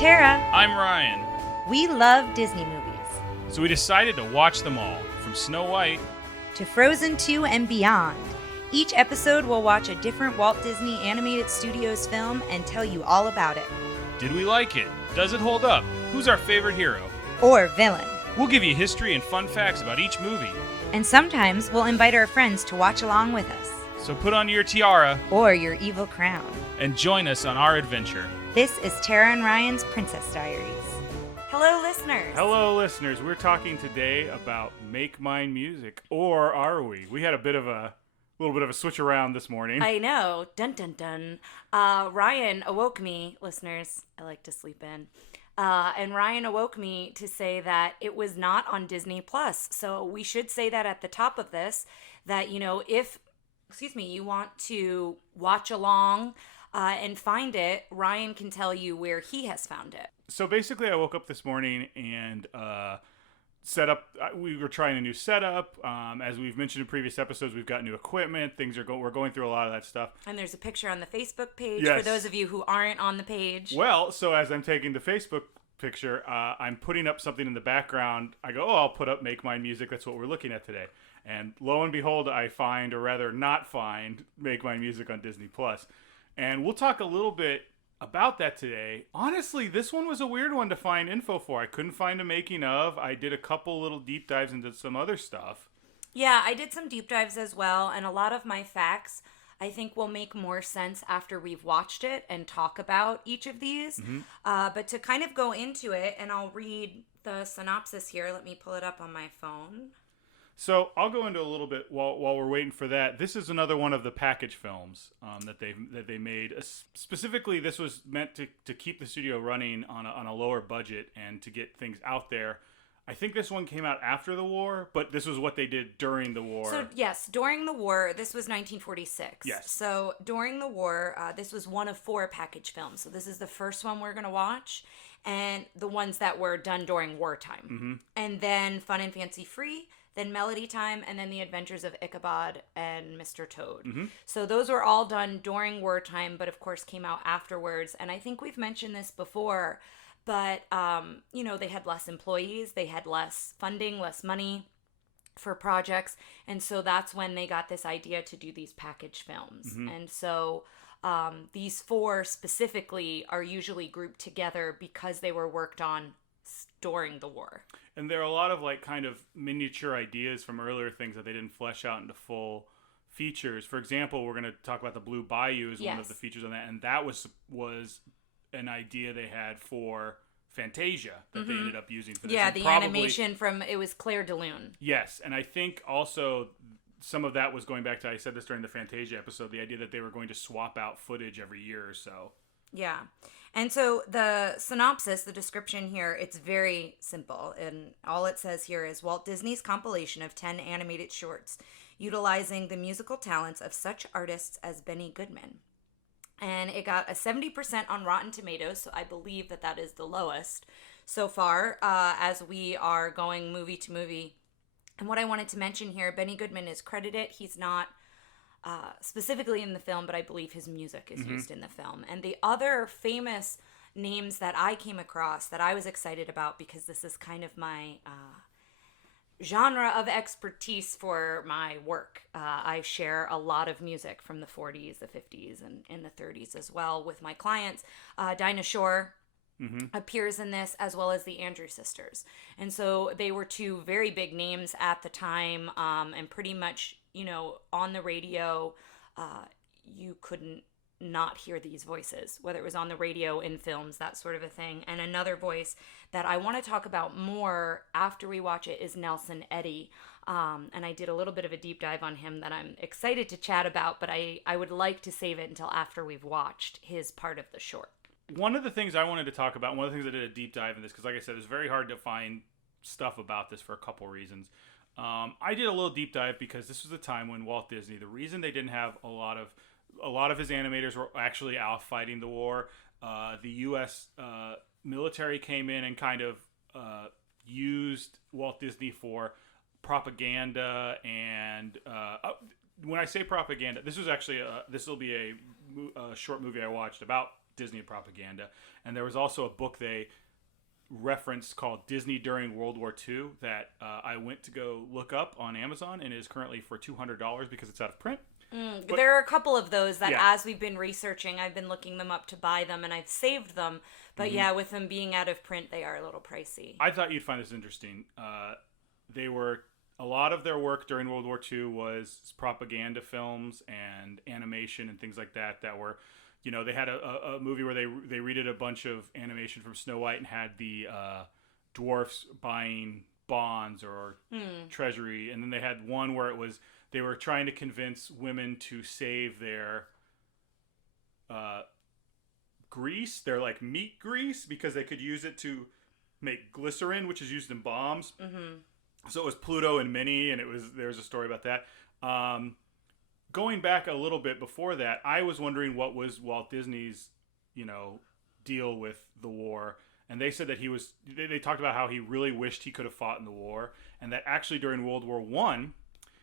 Tara. I'm Ryan. We love Disney movies. So we decided to watch them all, from Snow White to Frozen 2 and beyond. Each episode will watch a different Walt Disney Animated Studios film and tell you all about it. Did we like it? Does it hold up? Who's our favorite hero? Or villain. We'll give you history and fun facts about each movie. And sometimes we'll invite our friends to watch along with us. So put on your tiara or your evil crown and join us on our adventure. This is Tara and Ryan's Princess Diaries. Hello, listeners. Hello, listeners. We're talking today about Make Mine Music, or are we? We had a little bit of a switch around this morning. I know. Dun, dun, dun. Ryan awoke me, listeners. I like to sleep in. And Ryan awoke me to say that it was not on Disney Plus. So we should say that at the top of this, that, if you want to watch along and find it, Ryan can tell you where he has found it. So basically, I woke up this morning and set up. We were trying a new setup. As we've mentioned in previous episodes, we've got new equipment. We're going through a lot of that stuff. And there's a picture on the Facebook page yes. for those of you who aren't on the page. Well, so as I'm taking the Facebook picture, I'm putting up something in the background. I go, I'll put up Make Mine Music. That's what we're looking at today. And lo and behold, I find, or rather not find, Make Mine Music on Disney Plus. And we'll talk a little bit about that today. Honestly, this one was a weird one to find info for. I couldn't find a making of. I did a couple little deep dives into some other stuff. Yeah, I did some deep dives as well, and a lot of my facts I think will make more sense after we've watched it and talk about each of these. Mm-hmm. But to kind of go into it, and I'll read the synopsis here. Let me pull it up on my phone. So I'll go into a little bit while we're waiting for that. This is another one of the package films that they made. Specifically, this was meant to keep the studio running on a lower budget and to get things out there. I think this one came out after the war, but this was what they did during the war. So yes, during the war, this was 1946. Yes. So during the war, this was one of 4 package films. So this is the first one we're going to watch, and the ones that were done during wartime. Mm-hmm. And then Fun and Fancy Free, then Melody Time, and then The Adventures of Ichabod and Mr. Toad. Mm-hmm. So those were all done during wartime, but of course came out afterwards. And I think we've mentioned this before, but, they had less employees, they had less funding, less money for projects. And so that's when they got this idea to do these package films. Mm-hmm. And so these 4 specifically are usually grouped together because they were worked on during the war. And there are a lot of kind of miniature ideas from earlier things that they didn't flesh out into full features. For example, we're going to talk about the Blue Bayou as one of the features on that, and that was an idea they had for Fantasia that they ended up using for this. Yeah, and the animation it was Claire de Lune. Yes, and I think also some of that was going back to, I said this during the Fantasia episode, the idea that they were going to swap out footage every year or so. Yeah. And so the synopsis, the description here, it's very simple. And all it says here is Walt Disney's compilation of 10 animated shorts utilizing the musical talents of such artists as Benny Goodman. And it got a 70% on Rotten Tomatoes, so I believe that is the lowest so far as we are going movie to movie. And what I wanted to mention here, Benny Goodman is credited. He's not specifically in the film, but I believe his music is used in the film. And the other famous names that I came across that I was excited about, because this is kind of my genre of expertise for my work. I share a lot of music from the 40s, the 50s, and in the 30s as well with my clients. Dinah Shore appears in this, as well as the Andrews Sisters. And so they were 2 very big names at the time, and pretty much, on the radio, you couldn't not hear these voices, whether it was on the radio, in films, that sort of a thing. And another voice that I want to talk about more after we watch it is Nelson Eddy. And I did a little bit of a deep dive on him that I'm excited to chat about, but I would like to save it until after we've watched his part of the short. One of the things I wanted to talk about, one of the things I did a deep dive in this, because like I said, it's very hard to find stuff about this for a couple reasons. I did a little deep dive because this was a time when Walt Disney, the reason they didn't have a lot of his animators were actually out fighting the war. The U.S. Military came in and kind of used Walt Disney for propaganda. And when I say propaganda, this was actually this will be a short movie I watched about Disney propaganda. And there was also a book they referenced called Disney During World War II that I went to go look up on Amazon and is currently for $200 because it's out of print. But, there are a couple of those that yeah. as we've been researching, I've been looking them up to buy them, and I've saved them. But yeah, with them being out of print, they are a little pricey. I thought you'd find this interesting. A lot of their work during World War II was propaganda films and animation and things like that were, they had a movie where they redid a bunch of animation from Snow White and had the dwarfs buying bonds or treasury. And then they had one where they were trying to convince women to save their grease, their like meat grease, because they could use it to make glycerin, which is used in bombs. So it was Pluto and Minnie, and there was a story about that. Going back a little bit before that, I was wondering what was Walt Disney's, deal with the war. And they said that they talked about how he really wished he could have fought in the war, and that actually during World War I,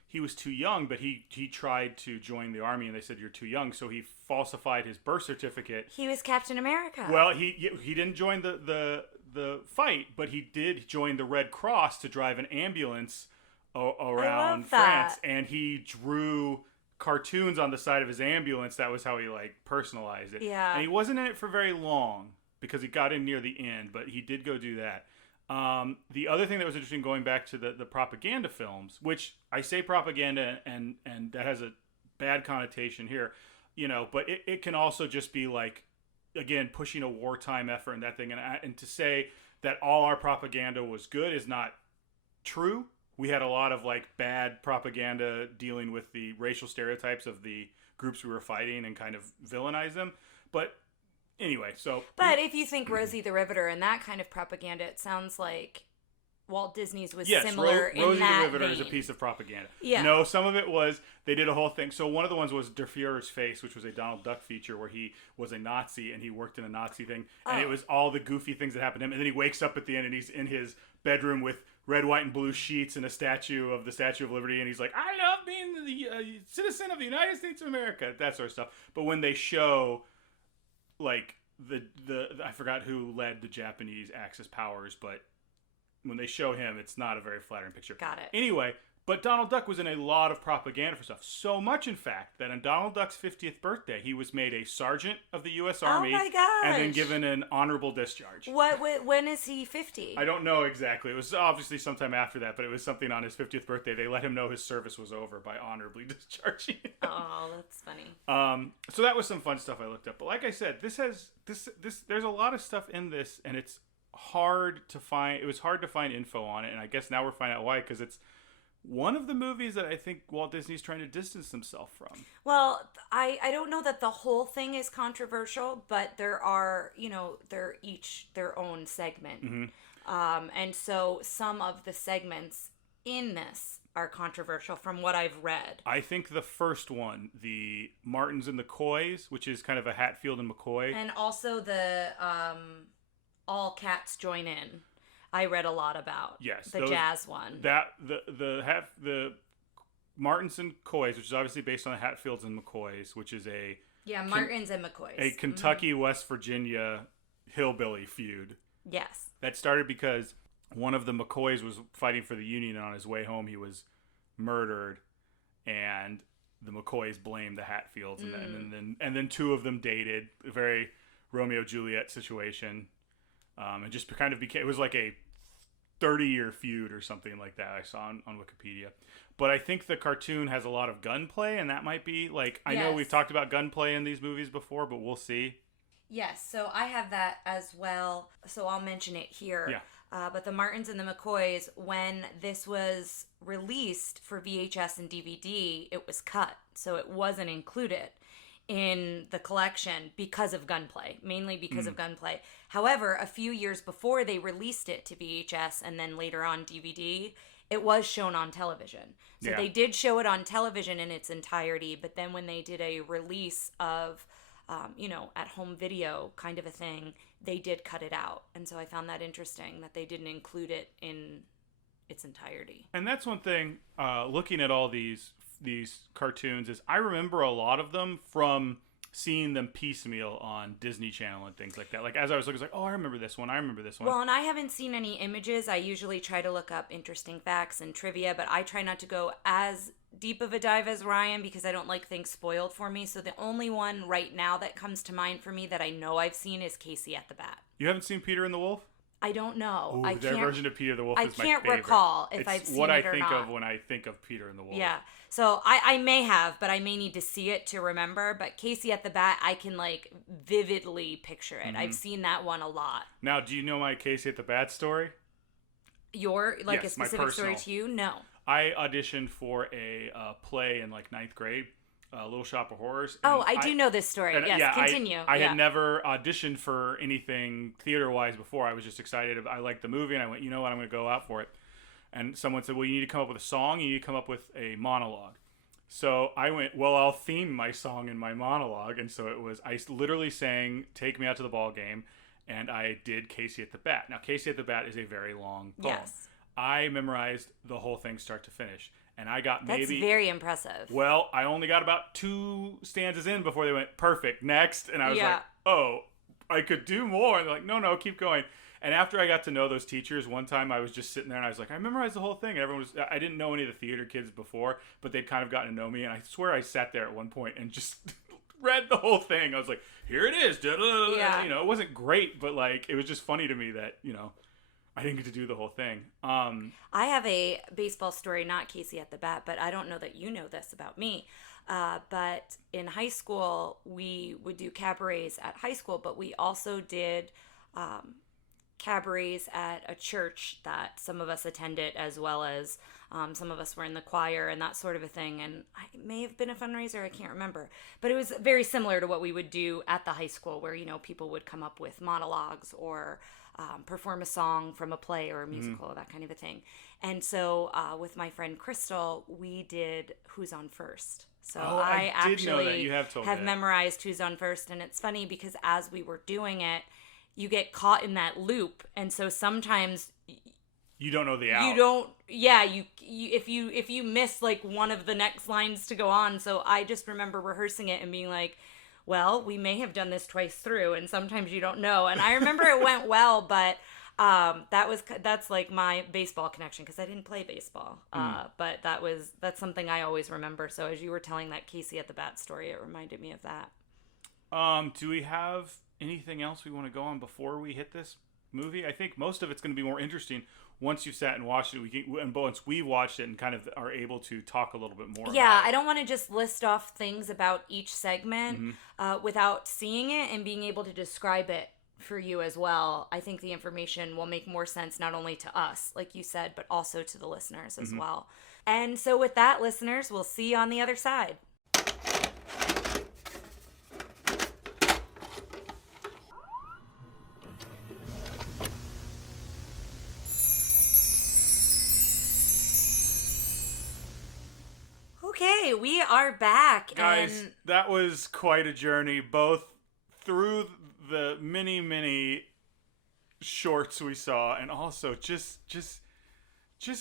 he was too young, but he tried to join the army, and they said, you're too young, so he falsified his birth certificate. He was Captain America. Well, he didn't join the fight, but he did join the Red Cross to drive an ambulance around France, and he drew cartoons on the side of his ambulance. That was how he personalized it. Yeah. And he wasn't in it for very long because he got in near the end, but he did go do that. The other thing that was interesting, going back to the propaganda films, which I say propaganda and that has a bad connotation here, but it can also just be again, pushing a wartime effort and that thing. And to say that all our propaganda was good is not true. We had a lot of bad propaganda dealing with the racial stereotypes of the groups we were fighting and kind of villainize them. But anyway, But if you think Rosie the Riveter and that kind of propaganda, it sounds like Walt Disney's was similar in Rosie that the Riveter vein. is a piece of propaganda. Yeah. No, some of it was, they did a whole thing. So one of the ones was Der Fuhrer's Face, which was a Donald Duck feature where he was a Nazi and he worked in a Nazi thing. And it was all the goofy things that happened to him. And then he wakes up at the end and he's in his bedroom with red, white, and blue sheets and a statue of the Statue of Liberty. And he's like, I love being the citizen of the United States of America. That sort of stuff. But when they show, I forgot who led the Japanese Axis powers, but when they show him, it's not a very flattering picture. Got it. Anyway, but Donald Duck was in a lot of propaganda for stuff. So much, in fact, that on Donald Duck's 50th birthday, he was made a sergeant of the U.S. Army. Oh my gosh. And then given an honorable discharge. When is he 50? I don't know exactly. It was obviously sometime after that, but it was something on his 50th birthday. They let him know his service was over by honorably discharging him. Oh, that's funny. So that was some fun stuff I looked up. But like I said, there's a lot of stuff in this, and it's hard to find. It was hard to find info on it, and I guess now we're finding out why, because it's one of the movies that I think Walt Disney's trying to distance himself from. Well, I don't know that the whole thing is controversial, but there are, they're each their own segment. Mm-hmm. And so some of the segments in this are controversial from what I've read. I think the first one, the Martins and the Coys, which is kind of a Hatfield and McCoy. And also the All Cats Join In. I read a lot about. Yes, the jazz one. The Martins and Coys, which is obviously based on the Hatfields and McCoys, which is Martins and McCoys, a Kentucky West Virginia hillbilly feud. Yes, that started because one of the McCoys was fighting for the Union, and on his way home he was murdered, and the McCoys blamed the Hatfields, and then two of them dated, a very Romeo Juliet situation. And just kind of became, it was like a 30-year feud or something like that I saw on Wikipedia. But I think the cartoon has a lot of gunplay, and that might be, I know we've talked about gunplay in these movies before, but we'll see. Yes, so I have that as well, so I'll mention it here. Yeah. But the Martins and the McCoys, when this was released for VHS and DVD, it was cut, so it wasn't included in the collection because of gunplay, mainly because of gunplay. However, a few years before they released it to VHS and then later on DVD, it was shown on television. So they did show it on television in its entirety, but then when they did a release of, at home video kind of a thing, they did cut it out. And so I found that interesting that they didn't include it in its entirety. And that's one thing, looking at all these cartoons, is I remember a lot of them from seeing them piecemeal on Disney Channel and things like that. Like as I was looking, I was like, oh, I remember this one. I remember this one. Well, and I haven't seen any images. I usually try to look up interesting facts and trivia, but I try not to go as deep of a dive as Ryan because I don't like things spoiled for me. So the only one right now that comes to mind for me that I know I've seen is Casey at the Bat. You haven't seen Peter and the Wolf? I don't know. Ooh, their version of Peter the Wolf is my favorite. I can't recall if I've seen it or not. It's what I think of when I think of Peter and the Wolf. Yeah. So I may have, but I may need to see it to remember. But Casey at the Bat, I can like vividly picture it. I've seen that one a lot. Now, do you know my Casey at the Bat story? Your, like yes, a specific story to you? No. I auditioned for a play in like 9th grade. Little Shop of Horrors. Oh, I do know this story. Yes, yeah, continue. I had never auditioned for anything theater-wise before. I was just excited. I liked the movie, and I went, you know what, I'm going to go out for it. And someone said, well, you need to come up with a song. You need to come up with a monologue. So I went, well, I'll theme my song in my monologue. And so it was, I literally sang Take Me Out to the Ball Game, and I did Casey at the Bat. Now, Casey at the Bat is a very long poem. Yes. I memorized the whole thing start to finish. And I got maybe... That's very impressive. Well, I only got about 2 stanzas in before they went, perfect, next. And I was like, oh, I could do more. And they're like, no, keep going. And after I got to know those teachers, one time I was just sitting there and I was like, I memorized the whole thing. And everyone was... I didn't know any of the theater kids before, but they'd kind of gotten to know me. And I swear I sat there at one point and just read the whole thing. I was like, here it is. Yeah. You know, it wasn't great, but like, it was just funny to me that, you know... I didn't get to do the whole thing. I have a baseball story, not Casey at the Bat, but I don't know that you know this about me. But in high school, we would do cabarets at high school, but we also did cabarets at a church that some of us attended, as well as some of us were in the choir and that sort of a thing. And it may have been a fundraiser, I can't remember. But it was very similar to what we would do at the high school, where, you know, people would come up with monologues or perform a song from a play or a musical, that kind of a thing. And so with my friend Crystal, we did Who's on First. So I actually have memorized Who's on First. And it's funny because as we were doing it, you get caught in that loop. And so sometimes you don't know the out. You don't, yeah, you if you miss like one of the next lines to go on. So I just remember rehearsing it and being like, well, we may have done this twice through, and sometimes you don't know. And I remember it went well, but that's like my baseball connection, because I didn't play baseball. But that's something I always remember. So as you were telling that Casey at the Bat story, it reminded me of that. Do we have anything else we want to go on before we hit this movie? I think most of it's going to be more interesting once you've sat and watched it. And once we watched it and kind of are able to talk a little bit more. Yeah, I don't want to just list off things about each segment without seeing it and being able to describe it for you as well. I think the information will make more sense not only to us, like you said, but also to the listeners as well. And so with that, listeners, we'll see you on the other side. Okay, we are back. Guys, that was quite a journey, both through the many shorts we saw and also just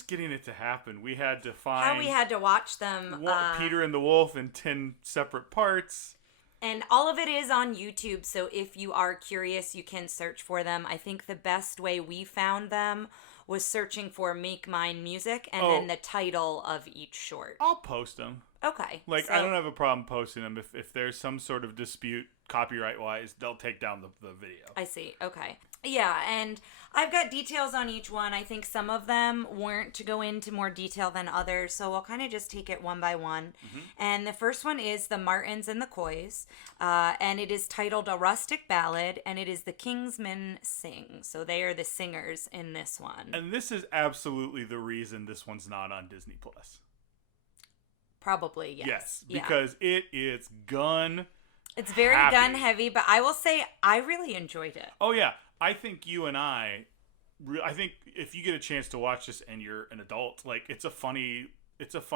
getting it to happen. We had to find... How we had to watch them. Peter and the Wolf in 10 separate parts. And all of it is on YouTube, so if you are curious, you can search for them. I think the best way we found them was searching for Make Mine Music and then the title of each short. I'll post them. Okay. I don't have a problem posting them. If there's some sort of dispute copyright-wise, they'll take down the video. I see. Okay. Yeah, and I've got details on each one. I think some of them weren't to go into more detail than others, so I'll kind of just take it one by one. And the first one is The Martins and the Coys, and it is titled A Rustic Ballad, and it is the Kingsmen sing. So they are the singers in this one. And this is absolutely the reason this one's not on Disney+. Probably, yes. Yes, because it is gun It's very gun heavy, but I will say I really enjoyed it. Oh, yeah. I think you and I think if you get a chance to watch this and you're an adult, like it's a funny bit. The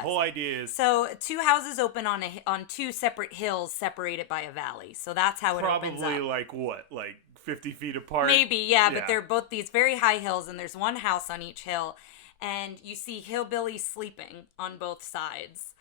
whole idea is so 2 houses open on 2 separate hills separated by a valley. So that's how it opens up. Probably like what, like 50 feet apart? Maybe, yeah, but they're both these very high hills, and there's one house on each hill, and you see hillbillies sleeping on both sides.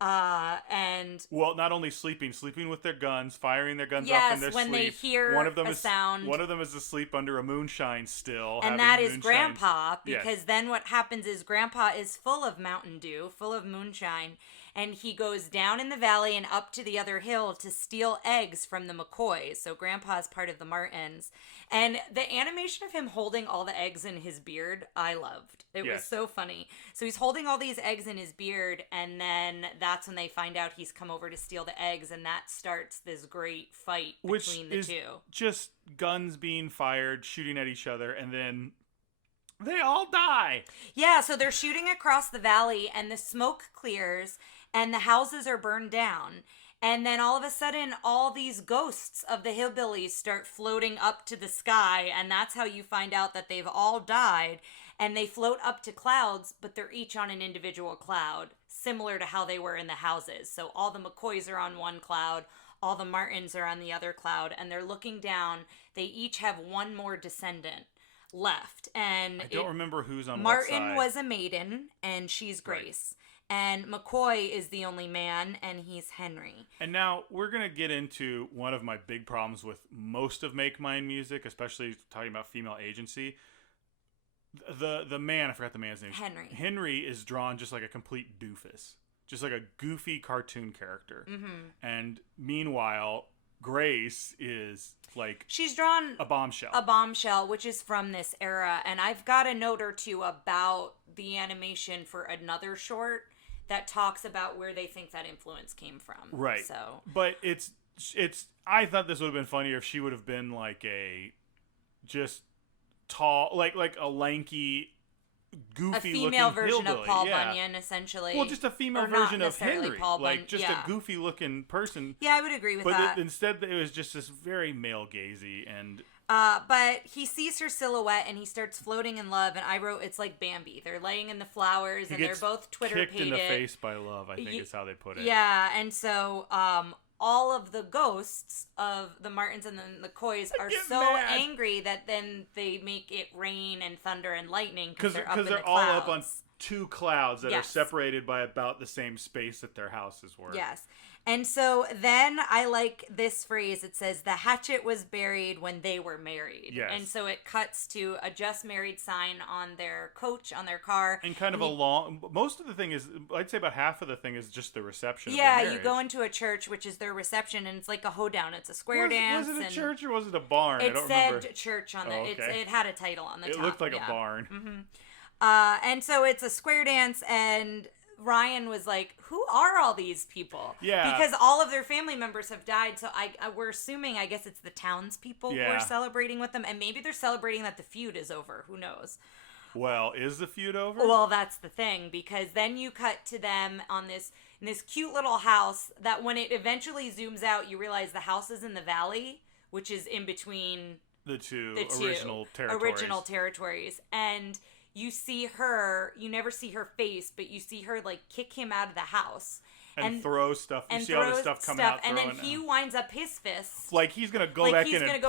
And well, not only sleeping with their guns, firing their guns off yes, in their when sleep. they hear one of them a is, sound. One of them is asleep under a moonshine still. And that is Grandpa, because yes. then what happens is Grandpa is full of Mountain Dew, full of moonshine, and he goes down in the valley and up to the other hill to steal eggs from the McCoys. So Grandpa is part of the Martins. And the animation of him holding all the eggs in his beard, I loved. It was so funny. So he's holding all these eggs in his beard, and then that's when they find out he's come over to steal the eggs, and that starts this great fight between the two. Just guns being fired, shooting at each other, and then they all die. Yeah, so they're shooting across the valley, and the smoke clears, and the houses are burned down. And then all of a sudden, all these ghosts of the hillbillies start floating up to the sky, and that's how you find out that they've all died. And they float up to clouds, but they're each on an individual cloud, similar to how they were in the houses. So all the McCoys are on one cloud, all the Martins are on the other cloud, and they're looking down. They each have one more descendant left. And I don't remember who's on Martin what side. was a maiden, and she's Grace. Right. And McCoy is the only man, and he's Henry. And now we're going to get into one of my big problems with most of Make Mine music, especially talking about female agency. The man, I forgot the man's name. Henry is drawn just like a complete doofus. Just like a goofy cartoon character. Mm-hmm. And meanwhile, Grace is like... She's drawn... a bombshell. A bombshell, which is from this era. And I've got a note or two about the animation for another short that talks about where they think that influence came from. Right. So, but it's I thought this would have been funnier if she would have been like a just tall, like a lanky, goofy looking female version hillbilly. Of Paul Bunyan, essentially. Well, just a female version of Henry, like just a goofy looking person. Yeah, I would agree with that. But instead, it was just this very male gazy and. But he sees her silhouette and he starts floating in love. And I wrote, it's like Bambi. They're laying in the flowers and they're both Twitter-pated. Kicked in the face by love, I think is how they put it. Yeah, and so all of the ghosts of the Martins and the McCoys are so angry that then they make it rain and thunder and lightning because they're all up on two clouds that are separated by about the same space that their houses were. Yes. And so then I like this phrase. It says, the hatchet was buried when they were married. Yes. And so it cuts to a just married sign on their coach, on their car. And kind of most of the thing is, I'd say about half of the thing is just the reception. Yeah, you go into a church, which is their reception, and it's like a hoedown. It's a square dance. Was it a church or was it a barn? It said church on it. It had a title on the top. It looked like a barn. Mm-hmm. And so it's a square dance, and Ryan was like, who are all these people? Yeah. Because all of their family members have died, so we're assuming, I guess it's the townspeople who are celebrating with them, and maybe they're celebrating that the feud is over. Who knows? Well, is the feud over? Well, that's the thing, because then you cut to them in this cute little house that when it eventually zooms out, you realize the house is in the valley, which is in between the two original territories. And you see her, you never see her face, but you see her like kick him out of the house. And throw stuff. You see all the stuff coming out. And then he winds up his fist. Like he's going to go back in and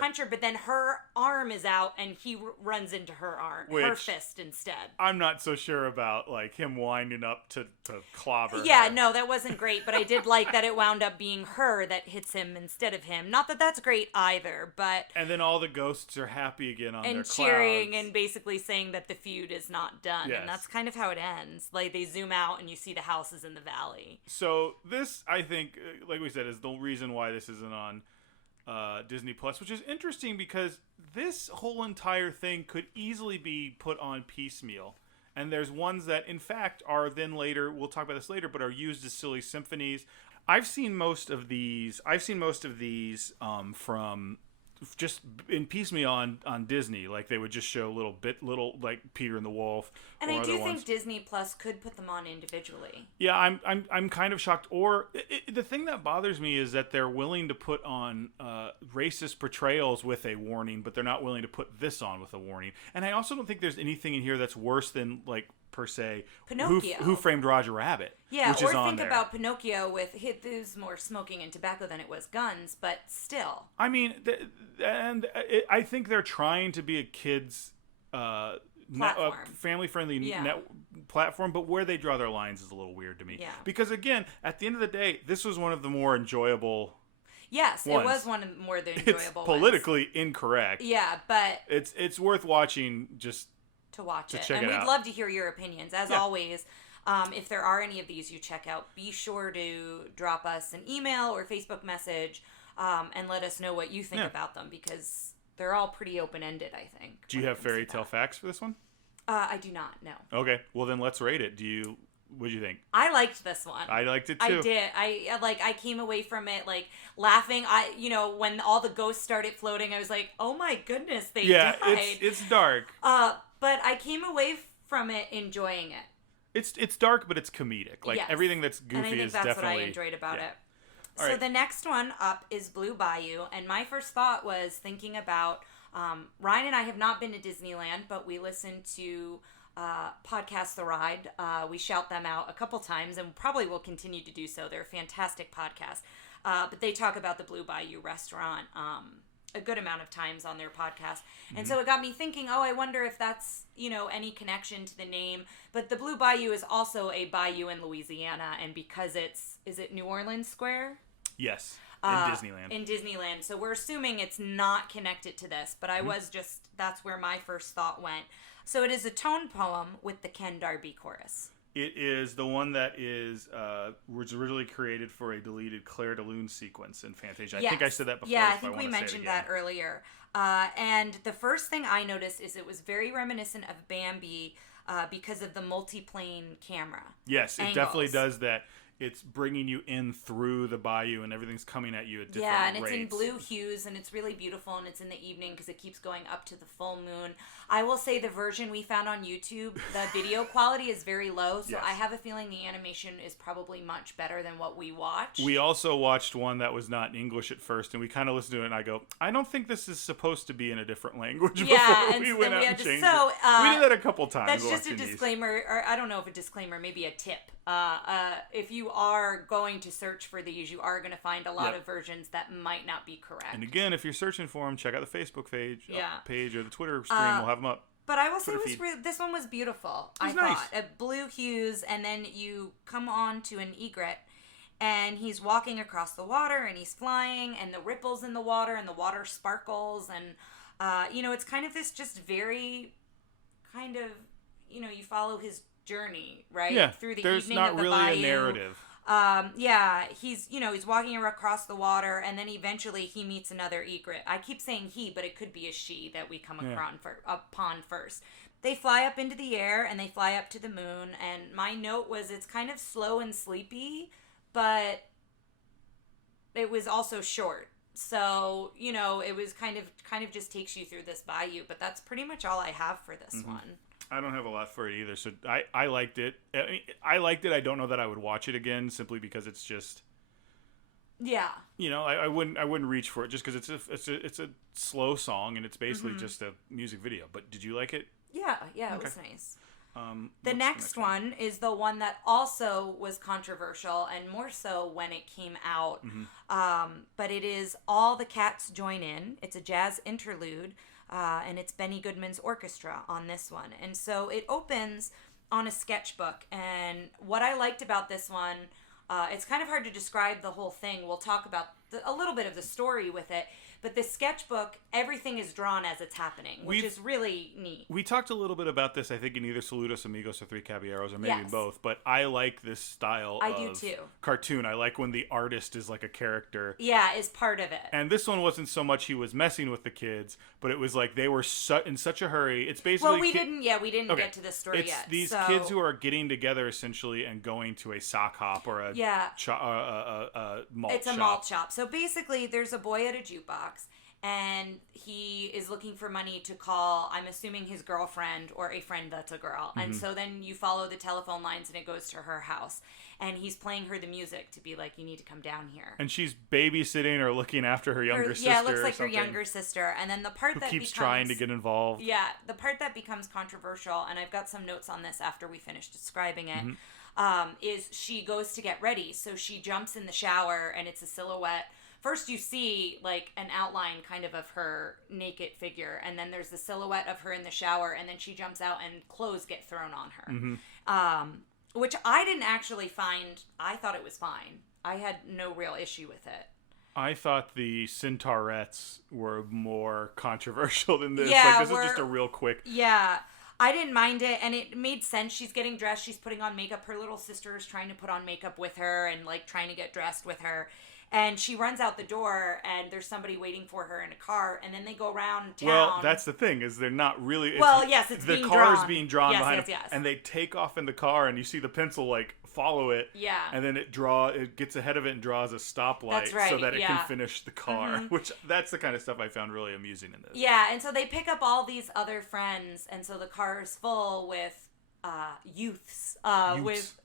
punch her. But then her arm is out and he runs into her arm. Her fist instead. I'm not so sure about like him winding up to clobber her. No, that wasn't great. But I did like that it wound up being her that hits him instead of him. Not that that's great either, but... And then all the ghosts are happy again on their clouds. And cheering and basically saying that the feud is not done. Yes. And that's kind of how it ends. Like they zoom out and you see the houses in the valley. So this, I think, like we said, is the reason why this isn't on Disney Plus, which is interesting because this whole entire thing could easily be put on piecemeal. And there's ones that, in fact, are then later, we'll talk about this later, but are used as silly symphonies. I've seen most of these from just in piecemeal on Disney. Like they would just show little like Peter and the Wolf. And I do think Disney Plus could put them on individually. Yeah, I'm kind of shocked. Or the thing that bothers me is that they're willing to put on racist portrayals with a warning, but they're not willing to put this on with a warning. And I also don't think there's anything in here that's worse than like per se Pinocchio. Who Framed Roger Rabbit. Yeah, which or is on think there. about Pinocchio with it was more smoking and tobacco than it was guns, but still. I mean, I think they're trying to be a kids family-friendly platform, but where they draw their lines is a little weird to me. Yeah. Because again, at the end of the day, this was one of the more enjoyable. Yes, ones. it was one of the more enjoyable. It's politically incorrect. Yeah, but it's worth watching just to watch to it, check and it we'd out. love to hear your opinions as always. If there are any of these you check out, be sure to drop us an email or Facebook message and let us know what you think about them, because they're all pretty open-ended, I think. Do you have fairy tale facts for this one? I do not, no. Okay, well then let's rate it. What do you think? I liked this one. I liked it too. I did. I came away from it like laughing. When all the ghosts started floating, I was like, "Oh my goodness, they died." It's dark. But I came away from it enjoying it. It's dark, but it's comedic. Like everything that's goofy and I think is that's definitely what I enjoyed about it. All So right. the next one up is Blue Bayou, and my first thought was thinking about Ryan and I have not been to Disneyland, but we listen to podcast The Ride. We shout them out a couple times and probably will continue to do so. They're a fantastic podcast. But they talk about the Blue Bayou restaurant a good amount of times on their podcast. And so it got me thinking, I wonder if that's, any connection to the name. But the Blue Bayou is also a bayou in Louisiana, and because is it New Orleans Square? Yes. In Disneyland. In Disneyland. So we're assuming it's not connected to this, but that's where my first thought went. So it is a tone poem with the Ken Darby chorus. It is the one that was originally created for a deleted Claire de Lune sequence in Fantasia. I think I said that before. Yeah, I think we mentioned that earlier. And the first thing I noticed is it was very reminiscent of Bambi because of the multi-plane camera. Yes, angles. It definitely does that. It's bringing you in through the bayou, and everything's coming at you at different rates. Yeah, and it's in blue hues, and it's really beautiful, and it's in the evening because it keeps going up to the full moon. I will say the version we found on YouTube, the video quality is very low, so I have a feeling the animation is probably much better than what we watched. We also watched one that was not in English at first, and we kind of listened to it, and I go, I don't think this is supposed to be in a different language before we went out and changed it. We did that a couple times. That's just a disclaimer, or I don't know if a disclaimer, maybe a tip. If you are going to search for these, you are going to find a lot of versions that might not be correct. And again, if you're searching for them, check out the Facebook page or the Twitter stream. We'll have them up. But I will say this one was beautiful. I thought blue hues, and then you come on to an egret, and he's walking across the water, and he's flying, and the ripples in the water, and the water sparkles, and it's kind of this just very kind of you follow his journey, right? Yeah, through the there's evening not of the really bayou. a narrative. He's walking across the water, and then eventually he meets another egret. I keep saying he, but it could be a she that we come upon first. They fly up into the air, and they fly up to the moon, and my note was it's kind of slow and sleepy, but it was also short. So, it was kind of just takes you through this bayou, but that's pretty much all I have for this one. I don't have a lot for it either, so I liked it. I liked it. I don't know that I would watch it again simply because it's just. Yeah. I wouldn't reach for it just because it's a slow song and it's basically just a music video. But did you like it? Yeah, it was nice. The next one is the one that also was controversial, and more so when it came out. But it is All the Cats Join In. It's a jazz interlude. And it's Benny Goodman's orchestra on this one. And so it opens on a sketchbook. And what I liked about this one, it's kind of hard to describe the whole thing. We'll talk about a little bit of the story with it. But the sketchbook, everything is drawn as it's happening, which is really neat. We talked a little bit about this, I think, in either Saludos Amigos or Three Caballeros, or maybe both. But I like this style of cartoon. I like when the artist is like a character. Yeah, is part of it. And this one wasn't so much he was messing with the kids, but it was like they were in such a hurry. It's basically... Well, we didn't get to this story yet. It's these kids who are getting together, essentially, and going to a sock hop or a malt shop. It's a malt shop. So basically, there's a boy at a jukebox, and he is looking for money to call, I'm assuming, his girlfriend or a friend that's a girl. And so then you follow the telephone lines, and it goes to her house. And he's playing her the music to be like, you need to come down here. And she's babysitting or looking after her younger sister. Yeah, it looks like her younger sister. And then the part that keeps trying to get involved. Yeah, the part that becomes controversial, and I've got some notes on this after we finish describing it, is she goes to get ready. So she jumps in the shower, and it's a silhouette first you see like an outline kind of her naked figure, and then there's the silhouette of her in the shower, and then she jumps out and clothes get thrown on her. Which I didn't actually find. I thought it was fine. I had no real issue with it. I thought the Centaurettes were more controversial than this. Yeah, like, this is just a real quick... Yeah, I didn't mind it, and it made sense. She's getting dressed. She's putting on makeup. Her little sister is trying to put on makeup with her and, like, trying to get dressed with her. And she runs out the door, and there's somebody waiting for her in a car, and then they go around town. Well, that's the thing, is they're not really... It's being drawn. The car is being drawn behind them, yes. and they take off in the car, and you see the pencil, like, follow it. Yeah. And then it gets ahead of it and draws a stoplight so that it can finish the car. Which, that's the kind of stuff I found really amusing in this. Yeah, and so they pick up all these other friends, and so the car is full with youths.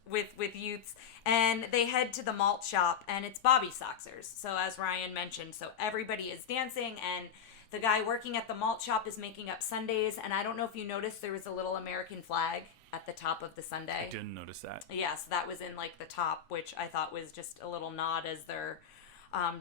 With youths, and they head to the malt shop, and it's Bobby Soxers. So as Ryan mentioned, so everybody is dancing, and the guy working at the malt shop is making up sundaes, and I don't know if you noticed there was a little American flag at the top of the sundae. I didn't notice that. Yeah, so that was in like the top, which I thought was just a little nod as they're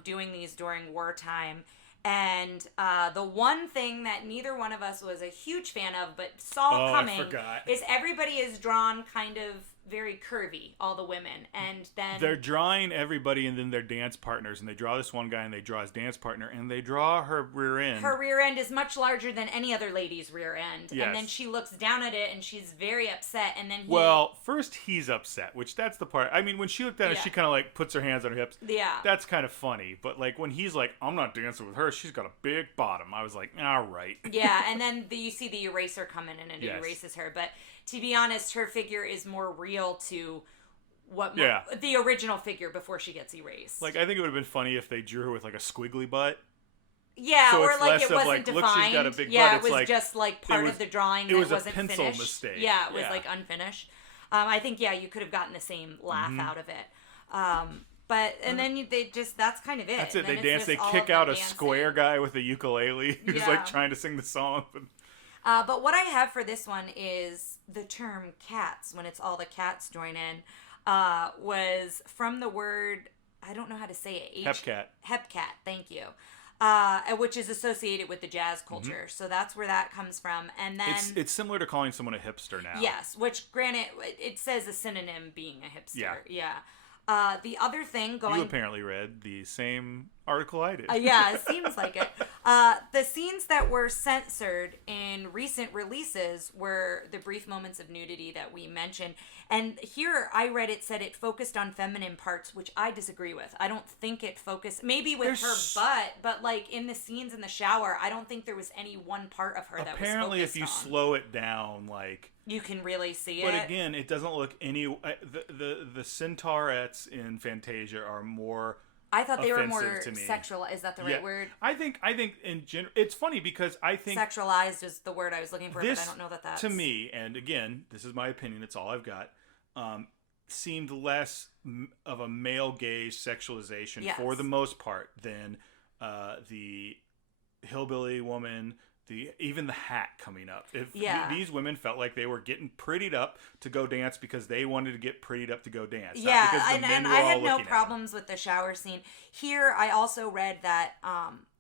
doing these during wartime. And the one thing that neither one of us was a huge fan of, but saw coming, is everybody is drawn kind of very curvy, all the women, and then they're drawing everybody and then their dance partners, and they draw this one guy and they draw his dance partner, and they draw her rear end. Her rear end is much larger than any other lady's rear end. Yes. And then she looks down at it and she's very upset, and then first he's upset, which that's the part. I mean, when she looked at it, she kind of like puts her hands on her hips. Yeah. That's kind of funny, but like when he's like, I'm not dancing with her, she's got a big bottom. I was like, all right. Yeah, and then you see the eraser come in and it erases her, but to be honest, her figure is more real to the original figure before she gets erased. Like, I think it would have been funny if they drew her with like a squiggly butt. Yeah, so or it's like it wasn't like, defined. Look, she's got a big yeah, butt. It was just like part of the drawing that wasn't finished. It was a pencil mistake. Yeah, it was like unfinished. I think you could have gotten the same laugh out of it. But and then that's kind of it. That's it. They dance. They kick out a square guy with a ukulele who's like trying to sing the song. But what I have for this one is the term cats, when it's all the cats join in, was from the word, I don't know how to say it. Hepcat. Hepcat, thank you. Which is associated with the jazz culture. So that's where that comes from. And then it's similar to calling someone a hipster now. Yes, which granted, it says a synonym being a hipster. Yeah. The other thing You apparently read the same article I did. Yeah, it seems like it. The scenes that were censored in recent releases were the brief moments of nudity that we mentioned. And here I read it said it focused on feminine parts, which I disagree with. I don't think it focused, maybe with her butt, but like in the scenes in the shower, I don't think there was any one part of her that was focused on. Apparently, if you slow it down, like... You can really see it. But again, it doesn't look any... The Centaurettes in Fantasia are more... I thought they were more sexual. Is that the right word? I think in general, it's funny because I think sexualized is the word I was looking for, but I don't know that that's to me. And again, this is my opinion. It's all I've got. Seemed less of a male gaze sexualization for the most part than the hillbilly woman. Even the hat coming up. These women felt like they were getting prettied up to go dance because they wanted to get prettied up to go dance. Yeah, and I had no problems with the shower scene. Here, I also read that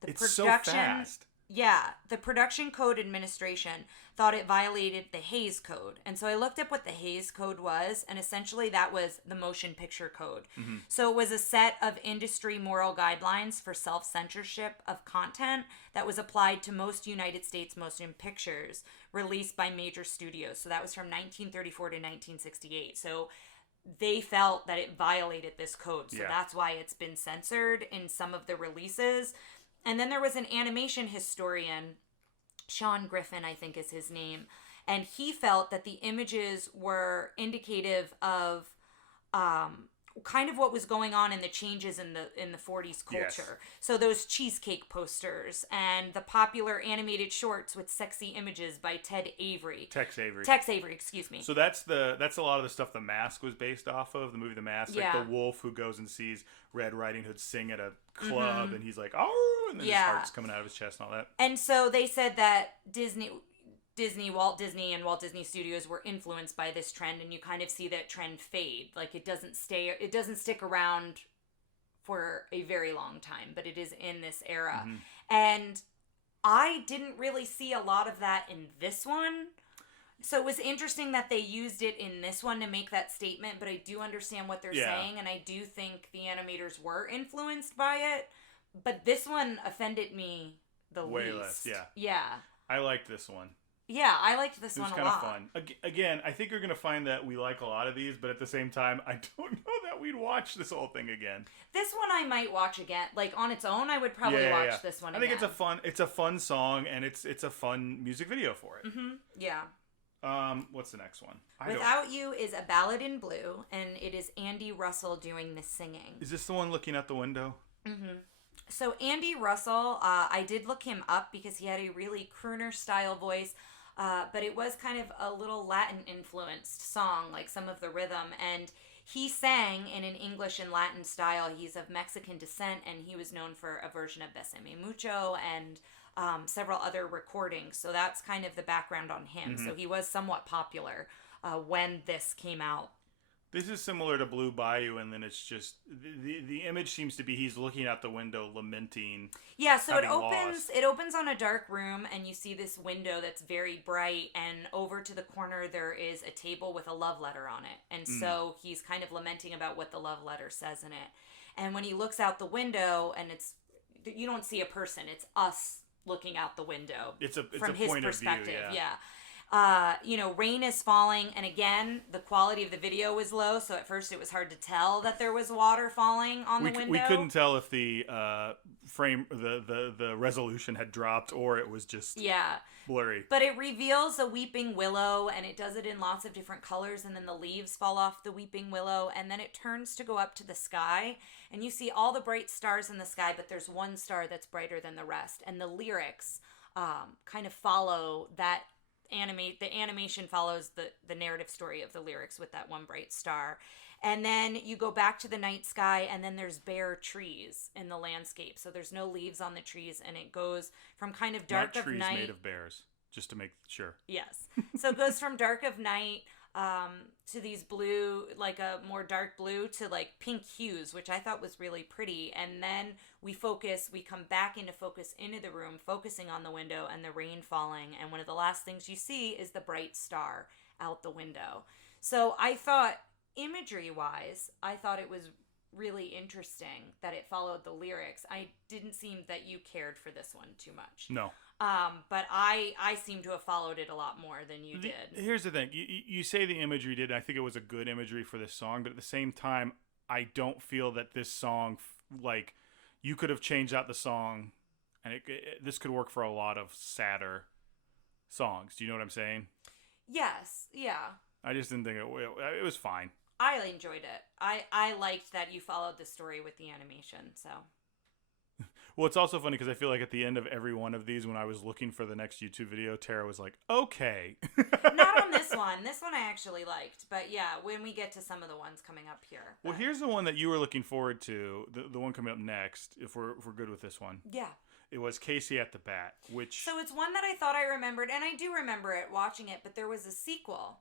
it's production... so fast. Yeah, the Production Code Administration thought it violated the Hays Code. And so I looked up what the Hays Code was, and essentially that was the Motion Picture Code. Mm-hmm. So it was a set of industry moral guidelines for self-censorship of content that was applied to most United States motion pictures released by major studios. So that was from 1934 to 1968. So they felt that it violated this code. So that's why it's been censored in some of the releases. And then there was an animation historian, Sean Griffin, I think is his name, and he felt that the images were indicative of kind of what was going on in the changes in the 40s culture. Yes. So those cheesecake posters and the popular animated shorts with sexy images by Tex Avery, excuse me. So that's a lot of the stuff The Mask was based off of, the movie The Mask. Like the wolf who goes and sees Red Riding Hood sing at a club and he's like, oh, and then his heart's coming out of his chest and all that. And so they said that Walt Disney and Walt Disney Studios were influenced by this trend, and you kind of see that trend fade. Like it doesn't stick around for a very long time, but it is in this era. And I didn't really see a lot of that in this one. So it was interesting that they used it in this one to make that statement, but I do understand what they're saying, and I do think the animators were influenced by it. But this one offended me the least. Way less, yeah. Yeah. I liked this one. Yeah, I liked this one a lot. It was kind of fun. Again, I think you're going to find that we like a lot of these, but at the same time, I don't know that we'd watch this whole thing again. This one I might watch again. Like, on its own, I would probably watch this one again. I think it's a fun song, and it's a fun music video for it. Yeah. What's the next one? Without You is A Ballad in Blue, and it is Andy Russell doing the singing. Is this the one looking out the window? So Andy Russell, I did look him up because he had a really crooner-style voice, but it was kind of a little Latin-influenced song, like some of the rhythm, and he sang in an English and Latin style. He's of Mexican descent, and he was known for a version of Besame Mucho and several other recordings. So that's kind of the background on him. So he was somewhat popular when this came out. This is similar to Blue Bayou, and then it's just the image seems to be he's looking out the window lamenting. Yeah, so it opens on a dark room, and you see this window that's very bright, and over to the corner there is a table with a love letter on it. And so he's kind of lamenting about what the love letter says in it. And when he looks out the window, and you don't see a person, it's us looking out the window. It's from his point perspective. Of view, Rain is falling, and again, the quality of the video was low, so at first it was hard to tell that there was water falling on the window. We couldn't tell if the frame, the resolution had dropped, or it was just blurry. But it reveals a weeping willow, and it does it in lots of different colors, and then the leaves fall off the weeping willow, and then it turns to go up to the sky, and you see all the bright stars in the sky, but there's one star that's brighter than the rest, and the lyrics kind of follow that. The animation follows the narrative story of the lyrics with that one bright star. And then you go back to the night sky, and then there's bare trees in the landscape. So there's no leaves on the trees, and it goes from kind of dark of night. Not trees made of bears, just to make sure. Yes. So it goes from dark of night to these blue, like a more dark blue, to like pink hues, which I thought was really pretty. And then we come back into focus into the room, focusing on the window and the rain falling. And one of the last things you see is the bright star out the window. So I thought, imagery-wise, I thought it was really interesting that it followed the lyrics. I didn't seem that you cared for this one too much. No. But I seem to have followed it a lot more than you did. Here's the thing. You say the imagery did. I think it was a good imagery for this song, but at the same time, I don't feel that this song, like, you could have changed out the song, and this could work for a lot of sadder songs. Do you know what I'm saying? Yes. Yeah. I just didn't think it was fine. I enjoyed it. I liked that you followed the story with the animation, so... Well, it's also funny because I feel like at the end of every one of these, when I was looking for the next YouTube video, Tara was like, okay. Not on this one. This one I actually liked. But yeah, when we get to some of the ones coming up here. Well, here's the one that you were looking forward to, the one coming up next, if we're good with this one. Yeah. It was Casey at the Bat, which... So it's one that I thought I remembered, and I do remember it, watching it, but there was a sequel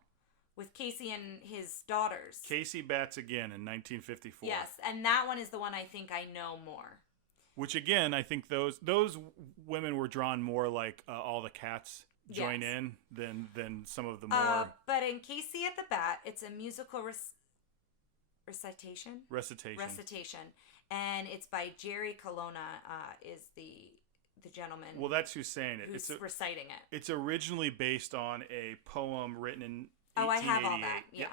with Casey and his daughters. Casey Bats Again in 1954. Yes, and that one is the one I think I know more. Which again, I think those women were drawn more like all the cats join in than some of the more. But in Casey at the Bat, it's a musical recitation, and it's by Jerry Colonna. Is the gentleman? Well, that's who's saying it. Who's reciting it? It's originally based on a poem written in 1888. Oh, I have all that. Yeah.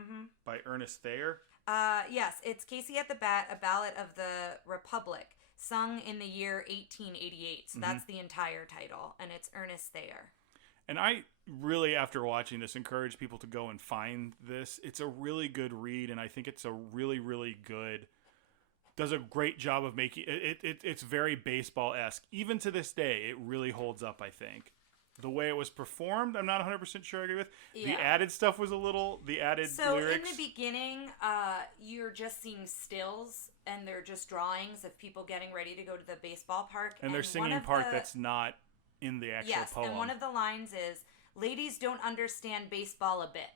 Mm-hmm. By Ernest Thayer. Yes, it's Casey at the Bat, a ballad of the Republic. Sung in the year 1888. So that's the entire title. And it's Ernest Thayer. And I really, after watching this, encourage people to go and find this. It's a really good read. And I think it's a really, really good... Does a great job of making... It's very baseball-esque. Even to this day, it really holds up, I think. The way it was performed, I'm not 100% sure I agree with. Yeah. The added stuff was a little... The added lyrics... So in the beginning, you're just seeing stills... And they're just drawings of people getting ready to go to the baseball park. And they're singing part that's not in the actual poem. And one of the lines is, "Ladies don't understand baseball a bit."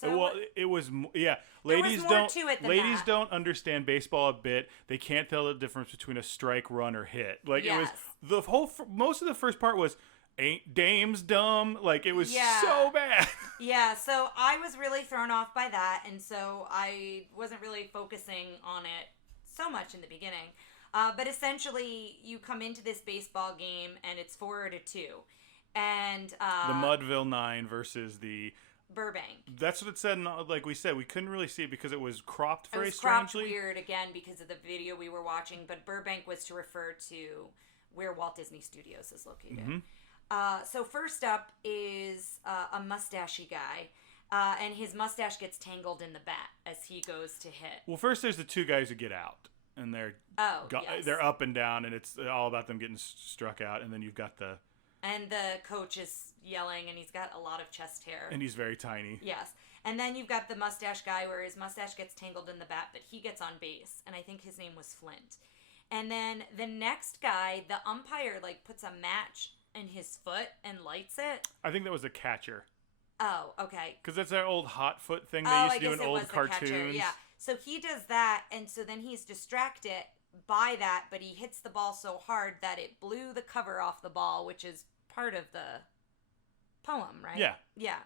So well, it was there Ladies was more don't to it than ladies that. don't understand baseball a bit. They can't tell the difference between a strike, run, or hit. Like it was Yes. the whole most of the first part was ain't dames dumb. Like it was Yeah. so bad. Yeah, so I was really thrown off by that, and so I wasn't really focusing on it so much in the beginning. But essentially, you come into this baseball game, and it's 4-2. And The Mudville 9 versus the Burbank. That's what it said. Like we said, we couldn't really see it because it was cropped very It was cropped strangely. weird again because of the video we were watching, but Burbank was to refer to where Walt Disney Studios is located. Mm-hmm. So first up is a mustachy guy, and his mustache gets tangled in the bat as he goes to hit. Well, first there's the two guys who get out, and they're yes. they're up and down, and it's all about them getting struck out. And then you've got And the coach is yelling, and he's got a lot of chest hair. and he's very tiny. Yes. And then you've got the mustache guy where his mustache gets tangled in the bat, but he gets on base. And I think his name was Flint. And then the next guy, the umpire, like, puts a match in his foot and lights it. I think that was the catcher. Oh, okay. Because that's that old hot foot thing they Oh, used I to do guess in it was old the catcher. cartoons. Yeah. So he does that, and so then he's distracted by that, but he hits the ball so hard that it blew the cover off the ball, which is part of the poem, right? Yeah. Yeah.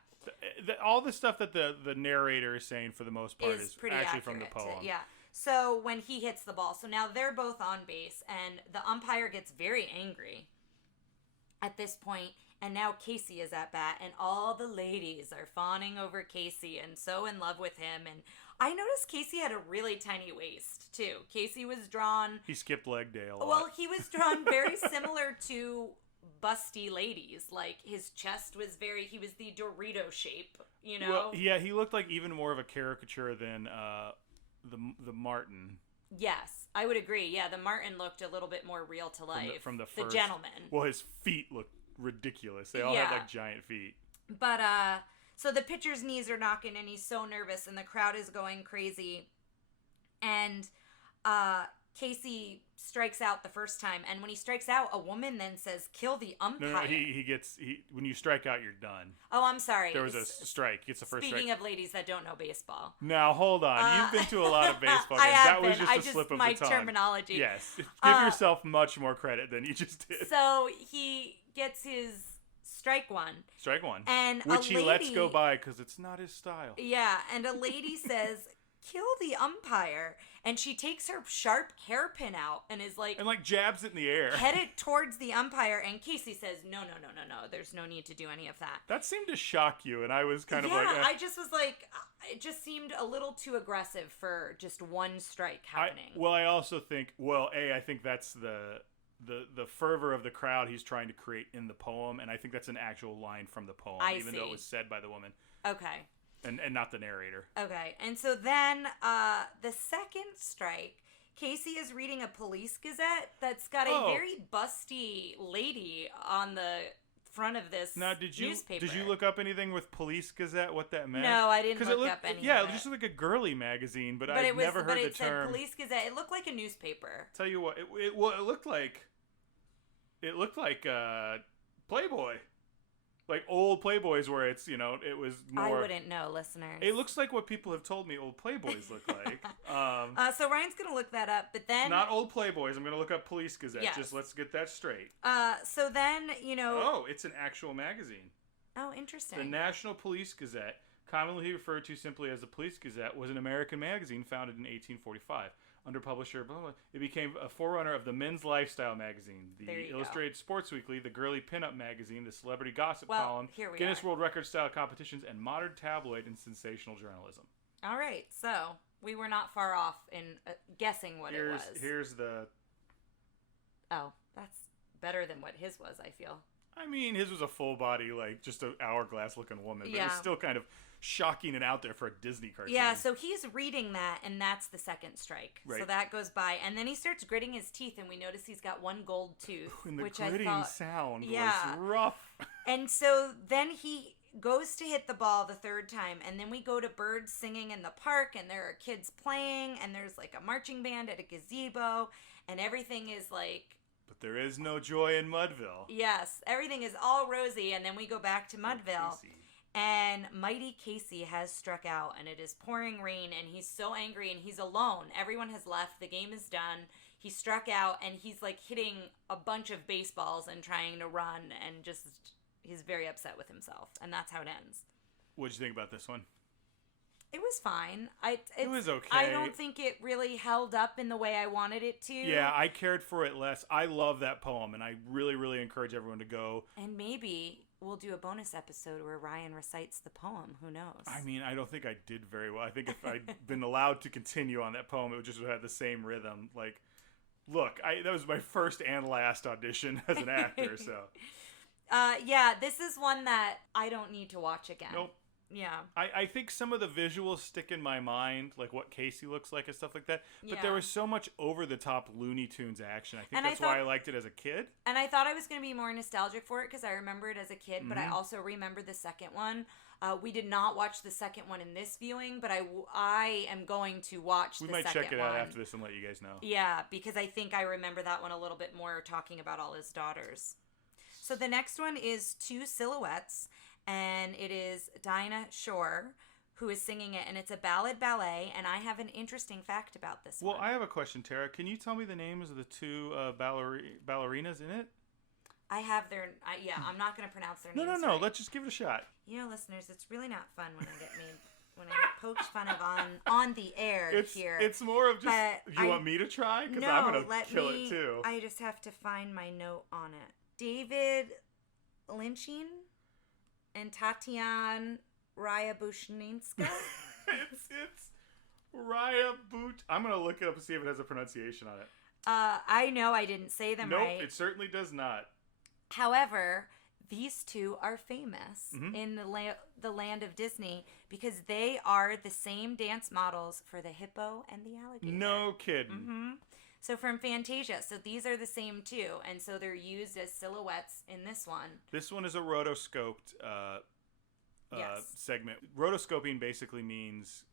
All the stuff that the narrator is saying for the most part is pretty actually accurate from the poem. yeah. So when he hits the ball, so now they're both on base, and the umpire gets very angry at this point, and now Casey is at bat, and all the ladies are fawning over Casey and so in love with him. And I noticed Casey had a really tiny waist too. Casey was drawn. He skipped leg day a lot. Well, he was drawn very similar to busty ladies. Like his chest was he was the Dorito shape, you know? Well, yeah, he looked like even more of a caricature than the Martin. Yes, I would agree. Yeah, the Martin looked a little bit more real to life. From the the first. gentleman. Well, his feet looked ridiculous. They all had like giant feet. But so the pitcher's knees are knocking, and he's so nervous, and the crowd is going crazy. And Casey strikes out the first time, and when he strikes out, a woman then says, "Kill the umpire." No, he when you strike out, you're done. Oh, I'm sorry. There was a strike. It's the first Speaking strike. of ladies that don't know baseball. Now hold on. You've been to a lot of baseball games. I have That was been. just a slip of my the tongue. terminology. Yes. Give yourself much more credit than you just did. So he gets his strike one. Strike one. And which a he lets lady- go by because it's not his style. Yeah, and a lady says, "Kill the umpire," and she takes her sharp hairpin out and is like, And like jabs it in the air. headed towards the umpire, and Casey says, no, there's no need to do any of that. That seemed to shock you, and I was kind of yeah, like... I just was like, it just seemed a little too aggressive for just one strike happening. I also think, I think that's the fervor of the crowd he's trying to create in the poem, and I think that's an actual line from the poem, even though it was said by the woman. Okay. And not the narrator. Okay, and so then the second strike, Casey is reading a police gazette that's got a very busty lady on the front of this newspaper. Did you look up anything with Police Gazette, what that meant? No, I didn't look up anything. Yeah, it just looked like a girly magazine, but I've never heard the term. Said Police Gazette. It looked like a newspaper. Tell you what, it looked like Playboy. Like old Playboys where it's, it was more... I wouldn't know, listeners. It looks like what people have told me old Playboys look like. So Ryan's going to look that up, but then... Not old Playboys. I'm going to look up Police Gazette. Yes. Just let's get that straight. So then, Oh, it's an actual magazine. Oh, interesting. The National Police Gazette, commonly referred to simply as the Police Gazette, was an American magazine founded in 1845. Under publisher, blah, blah, it became a forerunner of the Men's Lifestyle magazine, the Illustrated Sports Weekly, the Girly Pinup magazine, the Celebrity Gossip column, Guinness World Record style competitions, and modern tabloid and sensational journalism. All right, so we were not far off in guessing what it was. Here's the... Oh, that's better than what his was, I feel. I mean, his was a full body, like, just an hourglass-looking woman, but it was still kind of shocking and out there for a Disney cartoon. Yeah, so he's reading that, and that's the second strike. Right. So that goes by, and then he starts gritting his teeth, and we notice he's got one gold tooth, and the which gritting I thought, sound was rough. And so then he goes to hit the ball the third time, and then we go to birds singing in the park, and there are kids playing, and there's like a marching band at a gazebo, and everything is like... But there is no joy in Mudville. Yes, everything is all rosy, and then we go back to Mudville. And Mighty Casey has struck out, and it is pouring rain, and he's so angry, and he's alone. Everyone has left. The game is done. He struck out, and he's like hitting a bunch of baseballs and trying to run, and just he's very upset with himself, and that's how it ends. What'd you think about this one? It was fine. It was okay. I don't think it really held up in the way I wanted it to. Yeah, I cared for it less. I love that poem, and I really, really encourage everyone to go. And maybe we'll do a bonus episode where Ryan recites the poem. Who knows? I mean, I don't think I did very well. I think if I'd been allowed to continue on that poem, it would just have the same rhythm. Like, look, that was my first and last audition as an actor, so. Yeah, this is one that I don't need to watch again. Nope. Yeah. I think some of the visuals stick in my mind, like what Casey looks like and stuff like that. But there was so much over-the-top Looney Tunes action. I think that's why I liked it as a kid. And I thought I was going to be more nostalgic for it because I remember it as a kid, but I also remember the second one. We did not watch the second one in this viewing, but I am going to watch the second one. We might check it out after this and let you guys know. Yeah, because I think I remember that one a little bit more, talking about all his daughters. So the next one is Two Silhouettes. And it is Dinah Shore who is singing it, and it's a ballad ballet, and I have an interesting fact about this one. Well, I have a question, Tara. Can you tell me the names of the two ballerinas in it? I have their... I'm not going to pronounce their names. No. Right. Let's just give it a shot. You know, listeners, it's really not fun when I get poked fun of on the air here. It's more of just... You want me to try? Because I'm going to kill it, too. I just have to find my note on it. David Lynching and Tatiana Ryabushninska. it's Raya Boot. I'm going to look it up and see if it has a pronunciation on it. I know I didn't say them right. Nope, it certainly does not. However, these two are famous in the land of Disney because they are the same dance models for the hippo and the alligator. No kidding. Mm-hmm. So from Fantasia. So these are the same two. And so they're used as silhouettes in this one. This one is a rotoscoped segment. Rotoscoping basically means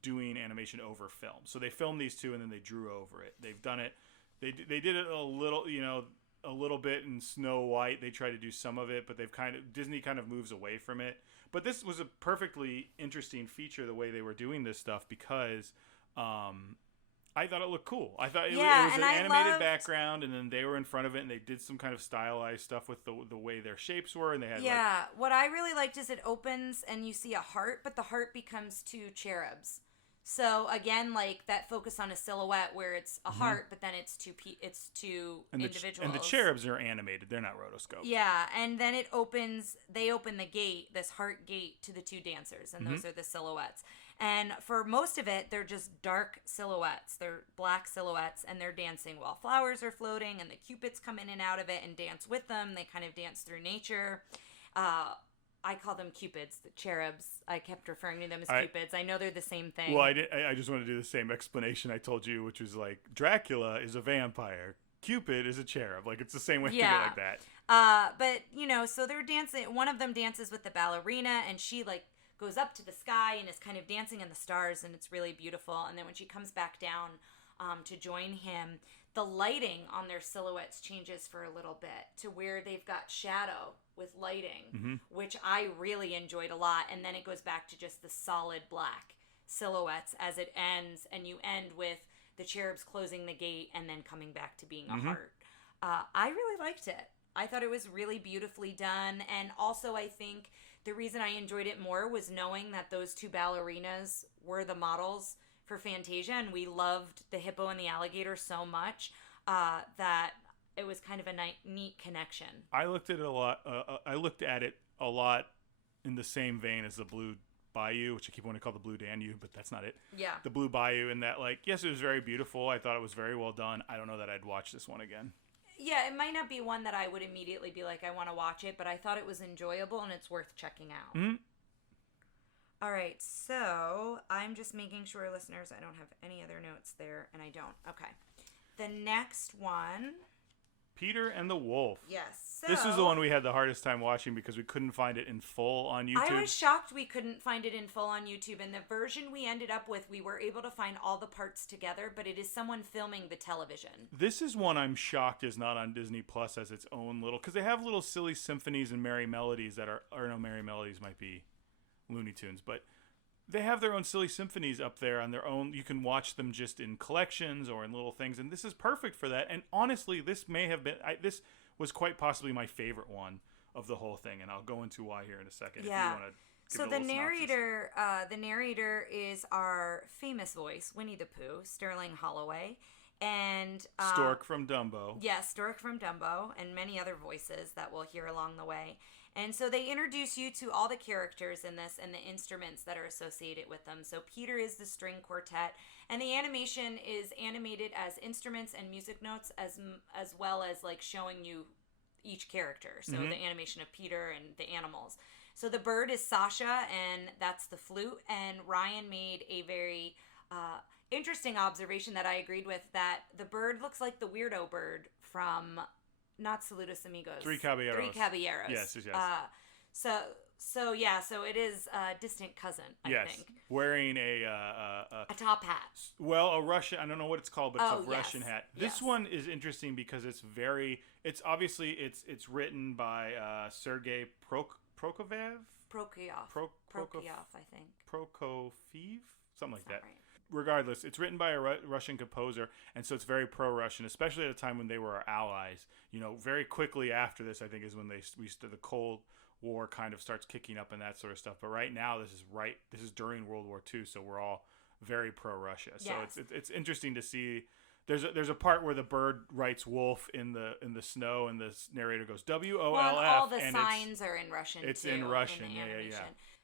doing animation over film. So they filmed these two and then they drew over it. They've done it. They did it a little bit in Snow White. They tried to do some of it, but Disney kind of moves away from it. But this was a perfectly interesting feature, the way they were doing this stuff, because I thought it looked cool. I thought it was an animated background, and then they were in front of it, and they did some kind of stylized stuff with the way their shapes were, and they had what I really liked is it opens and you see a heart, but the heart becomes two cherubs. So again, like that focus on a silhouette where it's a heart, but then it's two individuals. And the cherubs are animated; they're not rotoscoped. Yeah, and then it opens. They open the gate, this heart gate, to the two dancers, and those are the silhouettes. And for most of it, they're just dark silhouettes. They're black silhouettes, and they're dancing while flowers are floating, and the cupids come in and out of it and dance with them. They kind of dance through nature. I call them cupids, the cherubs. I kept referring to them as cupids. I know they're the same thing. Well, I just want to do the same explanation I told you, which was like Dracula is a vampire. Cupid is a cherub. Like, it's the same way to go like that. But, so they're dancing. One of them dances with the ballerina, and she, like, goes up to the sky and is kind of dancing in the stars, and it's really beautiful. And then when she comes back down to join him, the lighting on their silhouettes changes for a little bit to where they've got shadow with lighting, which I really enjoyed a lot. And then it goes back to just the solid black silhouettes as it ends, and you end with the cherubs closing the gate and then coming back to being a heart. I really liked it. I thought it was really beautifully done. And also I think the reason I enjoyed it more was knowing that those two ballerinas were the models for Fantasia, and we loved the hippo and the alligator so much that it was kind of a neat connection. I looked at it a lot. I looked at it a lot in the same vein as the Blue Bayou, which I keep wanting to call the Blue Danube, but that's not it. Yeah. The Blue Bayou, in that, like, yes, it was very beautiful. I thought it was very well done. I don't know that I'd watch this one again. Yeah, it might not be one that I would immediately be like, I want to watch it, but I thought it was enjoyable and it's worth checking out. Mm-hmm. All right, so I'm just making sure, listeners, I don't have any other notes there, and I don't. Okay. The next one Peter and the Wolf. Yes. So, this was the one we had the hardest time watching because we couldn't find it in full on YouTube. I was shocked we couldn't find it in full on YouTube. And the version we ended up with, we were able to find all the parts together, but it is someone filming the television. This is one I'm shocked is not on Disney Plus as its own little... Because they have little silly symphonies and merry melodies that are... Or no, merry melodies might be Looney Tunes, but... They have their own silly symphonies up there on their own. You can watch them just in collections or in little things, and this is perfect for that. And honestly, this may have been... this was quite possibly my favorite one of the whole thing, and I'll go into why here in a second. Yeah. If you want to So the narrator is our famous voice, Winnie the Pooh, Sterling Holloway, and Stork from Dumbo. Yes, Stork from Dumbo, and many other voices that we'll hear along the way. And so they introduce you to all the characters in this and the instruments that are associated with them. So Peter is the string quartet, and the animation is animated as instruments and music notes as well as like showing you each character. So the animation of Peter and the animals. So the bird is Sasha, and that's the flute. And Ryan made a very interesting observation that I agreed with, that the bird looks like the weirdo bird from... Not Saludos Amigos. Three Caballeros. Yes. So it is a distant cousin, I think. Wearing a top hat. Well, a Russian, I don't know what it's called, but it's a Russian hat. This one is interesting because it's written by Sergei Prokofiev, I think. Prokofiev? Something like that. Right. Regardless, it's written by a Russian composer, and so it's very pro-Russian, especially at a time when they were our allies. You know, very quickly after this, I think, is when the Cold War kind of starts kicking up and that sort of stuff. But right now, this is during World War II, so we're all very pro-Russia. So it's interesting to see. There's a part where the bird writes wolf in the snow, and the narrator goes WOLF. Well, all the signs are in Russian. It's too, in Russian. Yeah.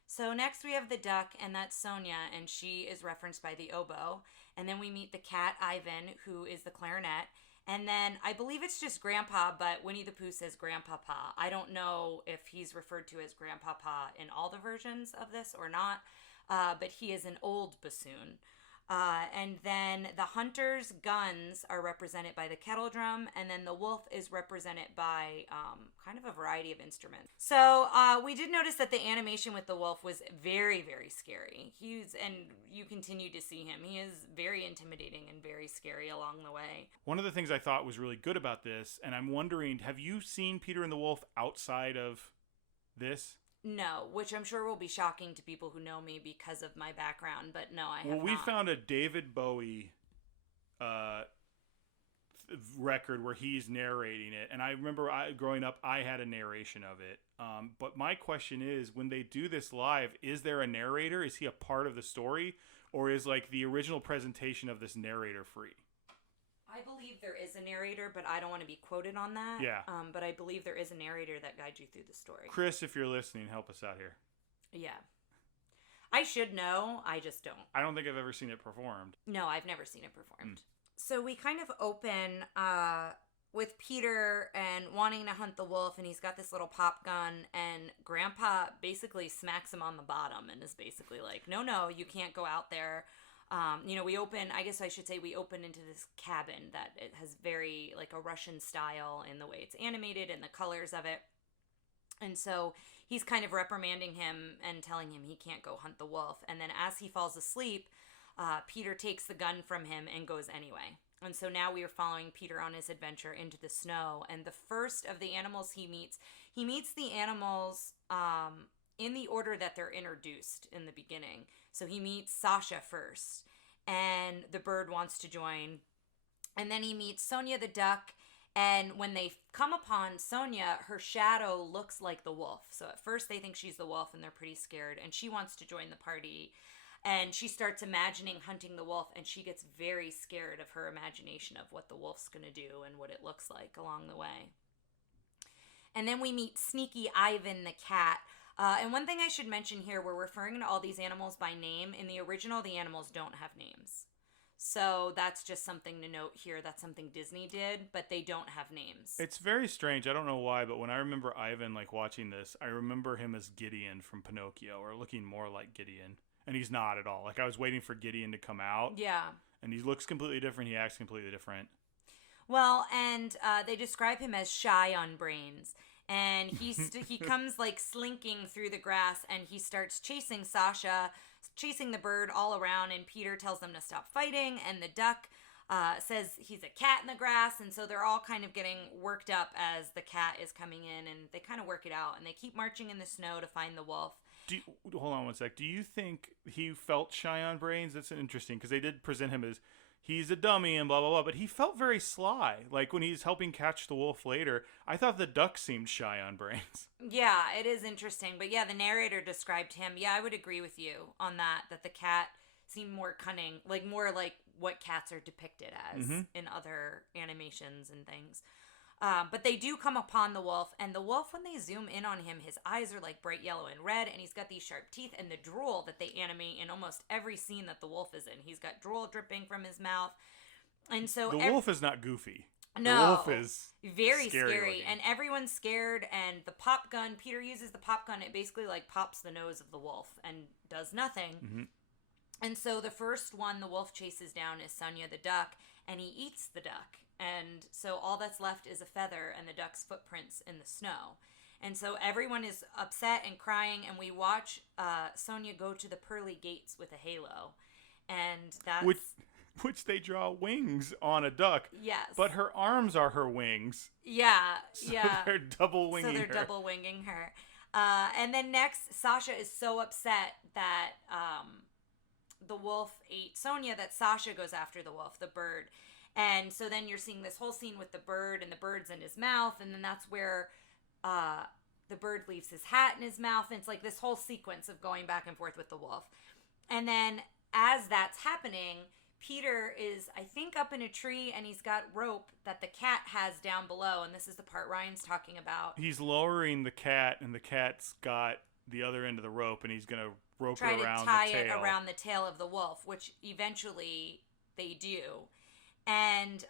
So next we have the duck, and that's Sonia, and she is referenced by the oboe. And then we meet the cat, Ivan, who is the clarinet. And then I believe it's just Grandpa, but Winnie the Pooh says Grandpapa. I don't know if he's referred to as Grandpapa in all the versions of this or not, but he is an old bassoon. And then the hunter's guns are represented by the kettle drum, and then the wolf is represented by kind of a variety of instruments. So we did notice that the animation with the wolf was very, very scary. And you continue to see him. He is very intimidating and very scary along the way. One of the things I thought was really good about this, and I'm wondering, have you seen Peter and the Wolf outside of this? No, which I'm sure will be shocking to people who know me because of my background, but no, I have not. Well, we found a David Bowie record where he's narrating it, and I remember growing up, I had a narration of it. But my question is, when they do this live, is there a narrator? Is he a part of the story? Or is like the original presentation of this narrator free? I believe there is a narrator, but I don't want to be quoted on that. Yeah. But I believe there is a narrator that guides you through the story. Chris, if you're listening, help us out here. Yeah. I should know. I just don't. I don't think I've ever seen it performed. No, I've never seen it performed. So we kind of open with Peter and wanting to hunt the wolf, and he's got this little pop gun, and Grandpa basically smacks him on the bottom and is basically like, no, you can't go out there. We open into this cabin that it has very like a Russian style in the way it's animated and the colors of it. And so he's kind of reprimanding him and telling him he can't go hunt the wolf. And then as he falls asleep, Peter takes the gun from him and goes anyway. And so now we are following Peter on his adventure into the snow. And the first of the animals he meets the animals in the order that they're introduced in the beginning. So he meets Sasha first, and the bird wants to join. And then he meets Sonia the duck, and when they come upon Sonia, her shadow looks like the wolf. So at first they think she's the wolf, and they're pretty scared, and she wants to join the party. And she starts imagining hunting the wolf, and she gets very scared of her imagination of what the wolf's going to do and what it looks like along the way. And then we meet Sneaky Ivan the cat. And one thing I should mention here, we're referring to all these animals by name. In the original, the animals don't have names. So that's just something to note here. That's something Disney did, but they don't have names. It's very strange. I don't know why, but when I remember Ivan like watching this, I remember him as Gideon from Pinocchio, or looking more like Gideon. And he's not at all. Like, I was waiting for Gideon to come out. Yeah. And he looks completely different. He acts completely different. Well, and they describe him as shy on brains. And he comes like slinking through the grass, and he starts chasing Sasha, chasing the bird all around, and Peter tells them to stop fighting, and the duck says he's a cat in the grass, and so they're all kind of getting worked up as the cat is coming in, and they kind of work it out, and they keep marching in the snow to find the wolf. Hold on one sec. Do you think he felt shy on brains? That's interesting, because they did present him as he's a dummy and blah, blah, blah, but he felt very sly. Like when he's helping catch the wolf later, I thought the duck seemed shy on brains. Yeah, it is interesting. But yeah, the narrator described him. Yeah, I would agree with you on that the cat seemed more cunning, like more like what cats are depicted as in other animations and things. But they do come upon the wolf, and the wolf, when they zoom in on him, his eyes are like bright yellow and red, and he's got these sharp teeth, and the drool that they animate in almost every scene that the wolf is in. He's got drool dripping from his mouth. And so the wolf is not goofy. No. The wolf is very scary. looking. And everyone's scared, and the pop gun, Peter uses the pop gun, it basically like pops the nose of the wolf and does nothing. Mm-hmm. And so the first one the wolf chases down is Sonia the duck, and he eats the duck. And so all that's left is a feather and the duck's footprints in the snow. And so everyone is upset and crying, and we watch Sonia go to the pearly gates with a halo. And that's... Which they draw wings on a duck. Yes. But her arms are her wings. Yeah, so they're double winging her. double winging her. And then next, Sasha is so upset that the wolf ate Sonia that Sasha goes after the wolf, the bird. And so then you're seeing this whole scene with the bird, and the bird's in his mouth, and then that's where the bird leaves his hat in his mouth, and it's like this whole sequence of going back and forth with the wolf. And then as that's happening, Peter is, I think, up in a tree, and he's got rope that the cat has down below, and this is the part Ryan's talking about. He's lowering the cat, and the cat's got the other end of the rope, and he's going to rope it around the tail. Try to tie it around the tail of the wolf, which eventually they do. And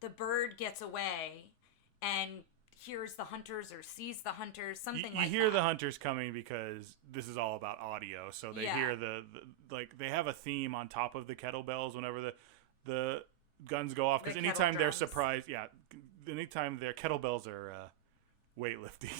the bird gets away and hears the hunters or sees the hunters, something like that. You hear the hunters coming because this is all about audio. So they hear the like they have a theme on top of the kettlebells whenever the guns go off. Because anytime they're surprised, anytime their kettlebells are weightlifting.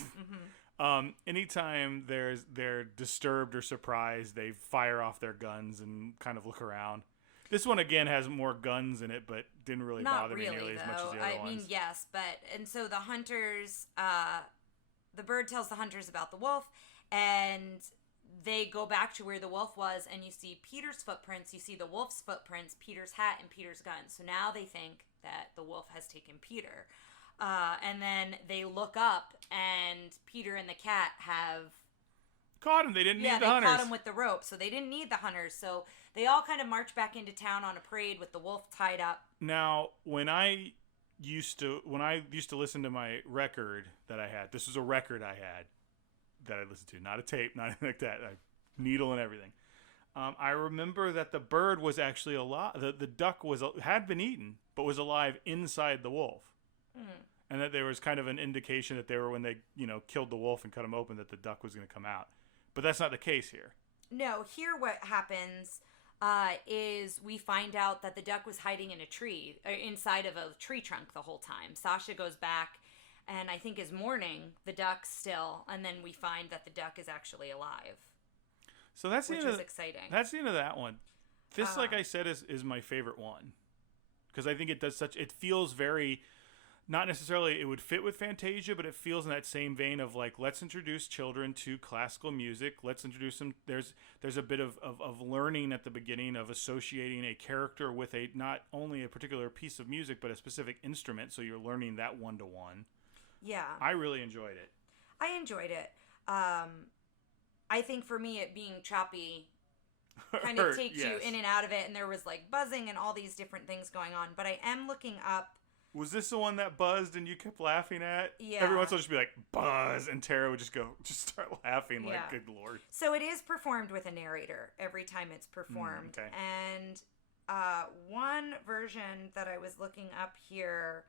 Mm-hmm. Anytime they're disturbed or surprised, they fire off their guns and kind of look around. This one, again, has more guns in it, but didn't really bother me nearly as much as the other ones. I mean, yes, and so the hunters, the bird tells the hunters about the wolf, and they go back to where the wolf was, and you see Peter's footprints, you see the wolf's footprints, Peter's hat, and Peter's gun. So now they think that the wolf has taken Peter. And then they look up, and Peter and the cat have... caught him. They didn't need the hunters. Yeah, they caught him with the rope, so they didn't need the hunters. So they all kind of march back into town on a parade with the wolf tied up. Now, when I used to listen to my record that I had, this was a record I had that I listened to, not a tape, not anything like that, needle and everything. I remember that the bird was actually alive. The duck had been eaten, but was alive inside the wolf. Mm. And that there was kind of an indication that they were, when they killed the wolf and cut him open, that the duck was going to come out. But that's not the case here. No, here what happens is we find out that the duck was hiding in a tree, inside of a tree trunk the whole time. Sasha goes back and I think is mourning the duck still, and then we find that the duck is actually alive. So that's which is exciting. That's the end of that one. This, like I said, is my favorite one. Because I think it feels very... Not necessarily it would fit with Fantasia, but it feels in that same vein of like, let's introduce children to classical music. Let's introduce them. There's a bit of learning at the beginning of associating a character with not only a particular piece of music, but a specific instrument. So you're learning that one-to-one. Yeah. I really enjoyed it. I enjoyed it. I think for me, it being choppy kind of takes you in and out of it. And there was like buzzing and all these different things going on. But I am looking up. Was this the one that buzzed and you kept laughing at? Yeah. Every once in a while, just be like, buzz, and Tara would just start laughing like, good Lord. So it is performed with a narrator every time it's performed. Okay. And one version that I was looking up here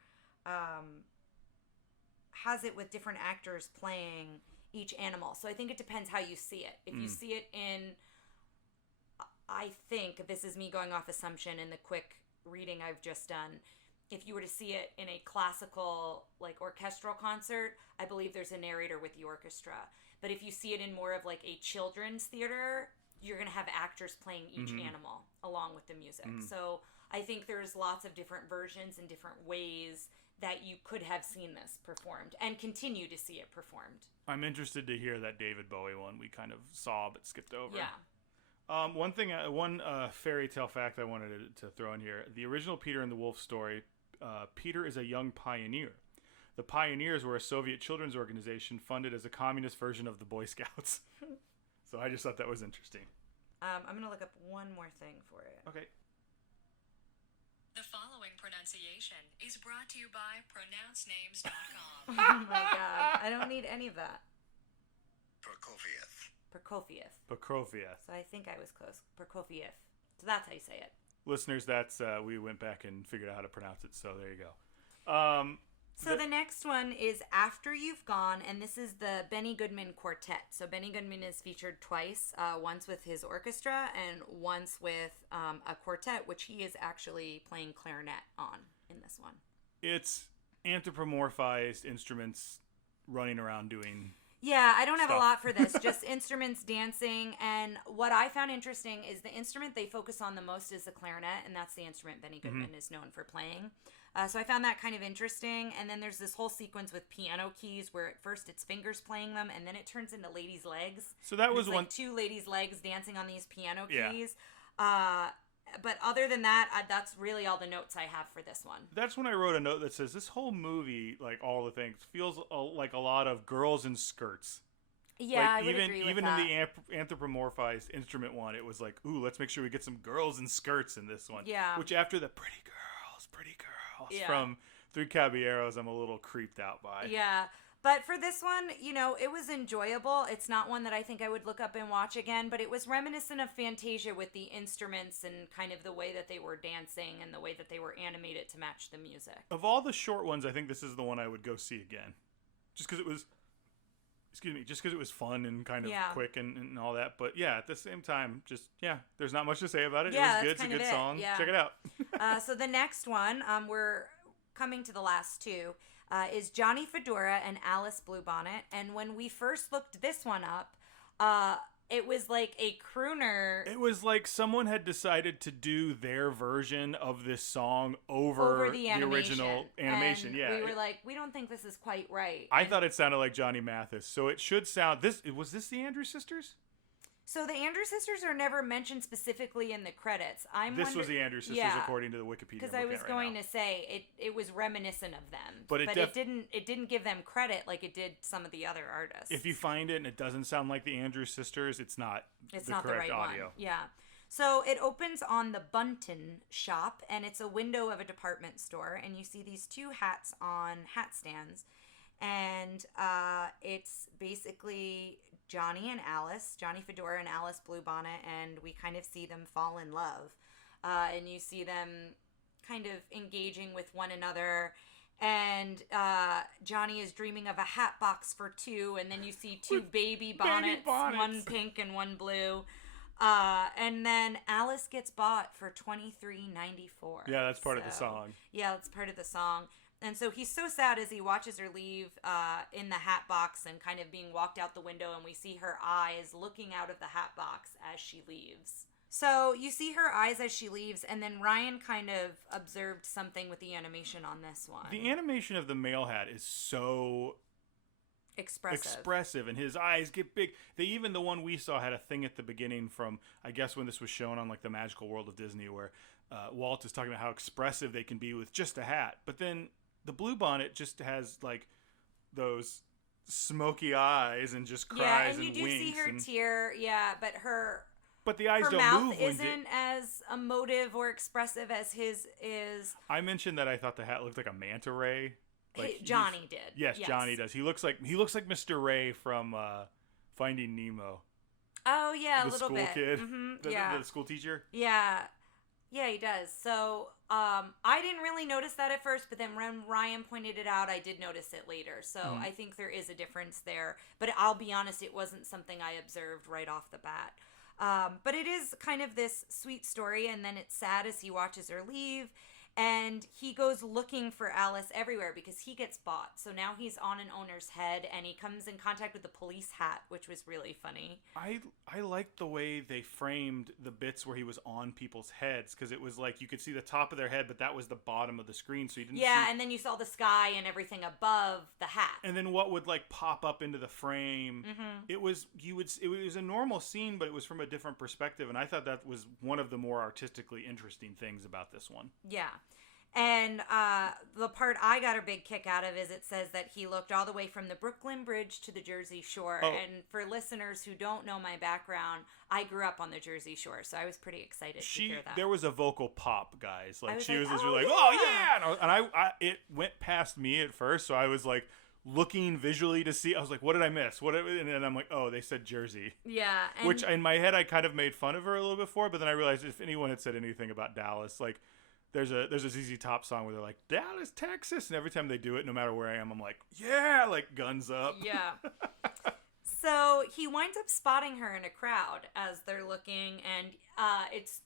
has it with different actors playing each animal. So I think it depends how you see it. If you see it in, I think, this is me going off assumption in the quick reading I've just done, if you were to see it in a classical, like, orchestral concert, I believe there's a narrator with the orchestra. But if you see it in more of, like, a children's theater, you're going to have actors playing each animal along with the music. So I think there's lots of different versions and different ways that you could have seen this performed and continue to see it performed. I'm interested to hear that David Bowie one we kind of saw but skipped over. Yeah. One fairy tale fact I wanted to throw in here. The original Peter and the Wolf story, Peter is a young pioneer. The Pioneers were a Soviet children's organization funded as a communist version of the Boy Scouts. So I just thought that was interesting. I'm going to look up one more thing for it. Okay. The following pronunciation is brought to you by pronouncenames.com. Oh my god. I don't need any of that. Prokofiev. So I think I was close. Prokofiev. So that's how you say it. Listeners, that's we went back and figured out how to pronounce it, so there you go. So the next one is After You've Gone, and this is the Benny Goodman Quartet. So Benny Goodman is featured twice, once with his orchestra and once with a quartet, which he is actually playing clarinet on in this one. It's anthropomorphized instruments running around doing... Yeah, I don't have a lot for this, just instruments dancing, and what I found interesting is the instrument they focus on the most is the clarinet, and that's the instrument Benny Goodman is known for playing. So I found that kind of interesting, and then there's this whole sequence with piano keys where at first it's fingers playing them, and then it turns into ladies' legs. So that was one... Like two ladies' legs dancing on these piano keys. But other than that, that's really all the notes I have for this one. That's when I wrote a note that says, this whole movie, like all the things, feels like a lot of girls in skirts. Yeah, like, I would agree with even that. in the anthropomorphized instrument one, it was like, ooh, let's make sure we get some girls in skirts in this one. Yeah. Which after the pretty girls from Three Caballeros, I'm a little creeped out by. Yeah. But for this one, it was enjoyable. It's not one that I think I would look up and watch again, but it was reminiscent of Fantasia with the instruments and kind of the way that they were dancing and the way that they were animated to match the music. Of all the short ones, I think this is the one I would go see again. Just because it was fun and kind of quick and all that. But yeah, at the same time, there's not much to say about it. Yeah, it was good. It's a good song. Yeah. Check it out. So the next one, we're coming to the last two. Is Johnny Fedora and Alice Bluebonnet. And when we first looked this one up, it was like a crooner. It was like someone had decided to do their version of this song over the original animation. And yeah. We were like, we don't think this is quite right. I thought it sounded like Johnny Mathis. So it should sound... Was this the Andrews Sisters? So the Andrews Sisters are never mentioned specifically in the credits. This was the Andrews Sisters according to the Wikipedia. Because I was going to say it was reminiscent of them, but it didn't give them credit like it did some of the other artists. If you find it and it doesn't sound like the Andrews Sisters, it's not the correct audio. One. Yeah. So it opens on the Bunton shop, and it's a window of a department store, and you see these two hats on hat stands, and it's basically Johnny Fedora and Alice Bluebonnet, and we kind of see them fall in love. And you see them kind of engaging with one another, and Johnny is dreaming of a hat box for two, and then you see two baby bonnets, one pink and one blue. And then Alice gets bought for $23.94. Yeah, that's part of the song. Yeah, that's part of the song. And so he's so sad as he watches her leave in the hat box and kind of being walked out the window, and we see her eyes looking out of the hat box as she leaves. So you see her eyes as she leaves, and then Ryan kind of observed something with the animation on this one. The animation of the male hat is so expressive, and his eyes get big. Even the one we saw had a thing at the beginning from, I guess, when this was shown on like the Magical World of Disney, where Walt is talking about how expressive they can be with just a hat. But then the Bluebonnet just has like those smoky eyes and just cries and winks. Yeah, and you do see her tear. Yeah, but the eyes her don't mouth move. Isn't as emotive or expressive as his is. I mentioned that I thought the hat looked like a manta ray. Like Johnny did. Yes, Johnny does. He looks like Mr. Ray from Finding Nemo. Oh yeah, a little bit. The school kid. Mm-hmm, the school teacher. Yeah. Yeah, he does. So, I didn't really notice that at first, but then when Ryan pointed it out, I did notice it later. So, I think there is a difference there. But I'll be honest, it wasn't something I observed right off the bat. But it is kind of this sweet story, and then it's sad as he watches her leave. And he goes looking for Alice everywhere because he gets bought. So now he's on an owner's head, and he comes in contact with the police hat, which was really funny. I liked the way they framed the bits where he was on people's heads, because it was like you could see the top of their head, but that was the bottom of the screen, so you didn't see... and then you saw the sky and everything above the hat. And then what would like pop up into the frame. It was a normal scene, but it was from a different perspective, and I thought that was one of the more artistically interesting things about this one. Yeah. And the part I got a big kick out of is it says that he looked all the way from the Brooklyn Bridge to the Jersey Shore. Oh. And for listeners who don't know my background, I grew up on the Jersey Shore, so I was pretty excited to hear that. There was a vocal pop, guys. Like she was like, really like, "Oh yeah!" And I it went past me at first, so I was like looking visually to see. I was like, "What did I miss?" And then I'm like, "Oh, they said Jersey." Yeah. Which in my head I kind of made fun of her a little bit for, but then I realized if anyone had said anything about Dallas, like. There's a ZZ Top song where they're like, Dallas, Texas. And every time they do it, no matter where I am, I'm like, yeah, like guns up. Yeah. So he winds up spotting her in a crowd as they're looking. And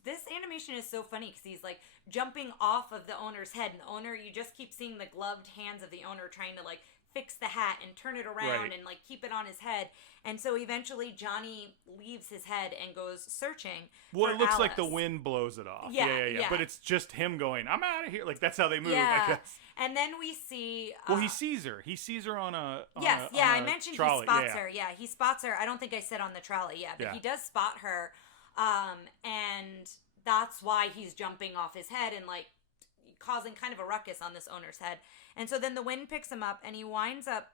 this animation is so funny because he's like jumping off of the owner's head. And the owner, you just keep seeing the gloved hands of the owner trying to like fix the hat and turn it around and like keep it on his head. And so eventually Johnny leaves his head and goes searching. Well, it looks Alice. like the wind blows it off. Yeah. But it's just him going, I'm out of here. Like that's how they move, I guess. And then we see well, he sees her. He sees her on a I mentioned trolley. He spots her. Yeah, he spots her. I don't think I said on the trolley, but he does spot her. And that's why he's jumping off his head and like causing kind of a ruckus on this owner's head. And so then the wind picks him up and he winds up